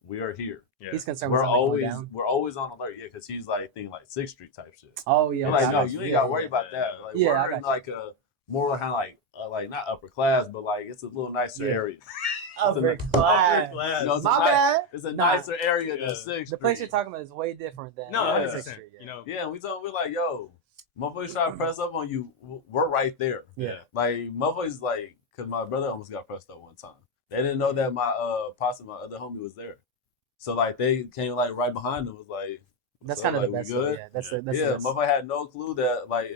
we are here. Yeah. He's concerned We're with something going always down. we're always on alert. Yeah, because he's like thinking like 6th Street type shit. Oh yeah. I'm like, I no, got you ain't Yeah, gotta worry yeah. about that. Like, Yeah, I we're in got like a more kind of like not upper class, but like it's a little nicer Yeah. area. Upper class. No, it's My bad. It's a Nah. nicer area Yeah. than 6th Street. The place you're talking about is way different than No, Yeah. 100%. 6th Street, You know. Yeah, we're like, yo, motherfuckers try to press up on you. We're right there. Yeah. Like motherfuckers like, cause my brother almost got pressed up one time. They didn't know that my my other homie was there. So like they came like right behind him, was like, That's "What's kind up? of Like, the we best. good?" Yeah, that's Yeah. the Yeah, best. motherfucker had no clue that like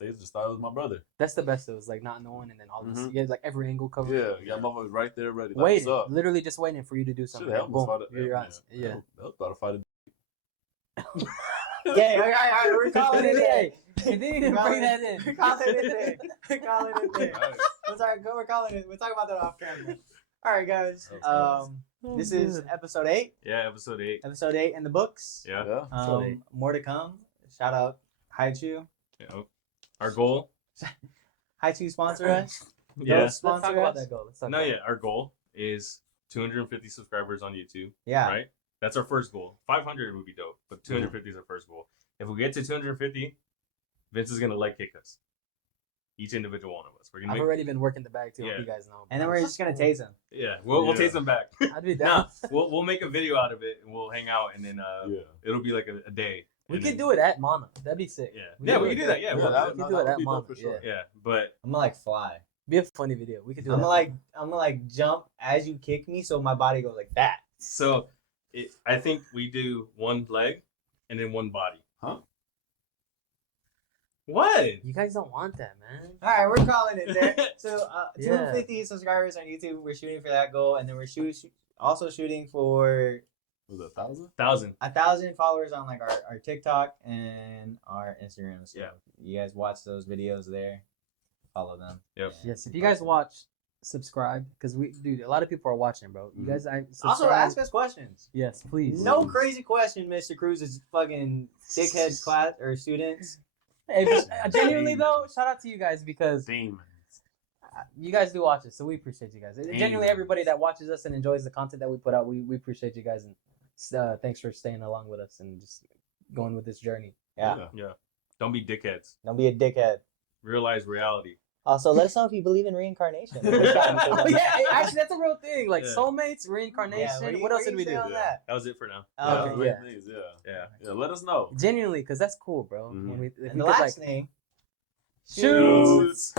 they just thought it was my brother. That's the best. It was like not knowing, and then all this. Mhm. You had like every angle covered. Yeah, motherfucker was right there ready. Like, Waiting, what's up? literally just waiting for you to do Shit, something. they almost Boom, fought it. you're your eyes. Yeah. That was about to fight it. Yeah, all right, we're calling it in. You didn't even bring that in. We're calling it in. We're calling it in. Right. We're calling it. We'll talk about that off camera. All right, guys. Oh, This is episode 8. Yeah, episode 8. Episode 8 in the books. Yeah. More to come. Shout out Haichu. Yeah. Our goal. Haichu sponsor us. Yeah. Don't Let's talk sponsor about us. that goal. Let's talk No, about yeah. Our goal is 250 subscribers on YouTube. Yeah. Right? That's our first goal. 500 would be dope, but 250 is our first goal. If we get to 250, Vince is gonna leg kick us. Each individual one of us. We're gonna I've make. already been working the bag too. Yeah. You guys know. And then we're just gonna tase him. Yeah, we'll Yeah. taste them back. I'd be Nah, down. we'll make a video out of it and we'll hang out and then Yeah. it'll be like a day. We And could then- do it at Mana. That'd be sick. Yeah, We yeah, could we do can it do that. Yeah, Yeah, we'll- that we would do it at be dope Mama, for sure. yeah, but I'm gonna like fly. Be a funny video. We could do I'm that. gonna like jump as you kick me, so my body goes like that. so I think we do one leg and then one body. Huh? What? You guys don't want that, man. All right, we're calling it there. So Yeah. 250 subscribers on YouTube. We're shooting for that goal, and then we're also shooting for Was it 1,000? 1,000. 1,000 followers on like our TikTok and our Instagram. So Yeah. you guys watch those videos there. Follow them. Yep. and Yes, if you guys watch, subscribe because a lot of people are watching, bro. You Mhm. guys, Also, subscribe. ask us questions. Yes, please. No crazy question, Mr. Cruz's fucking dickhead class or students. Hey, but, genuinely though, shout out to you guys because Demons. you guys do watch us, so we appreciate you guys. Damn. Genuinely, everybody that watches us and enjoys the content that we put out, we appreciate you guys, and thanks for staying along with us and just going with this journey. Yeah. Yeah. Don't be dickheads. Don't be a dickhead. Realize reality. Also, let us know if you believe in reincarnation. Oh, yeah, hey, actually, that's a real thing. Like Yeah. soulmates, reincarnation. What else did we do? On that? That was it for now. Oh, Okay, okay. yeah. Please, Yeah. yeah. Let us know. Genuinely, because that's cool, bro. Mhm. When we, if And we the could, last like, thing. Shoots.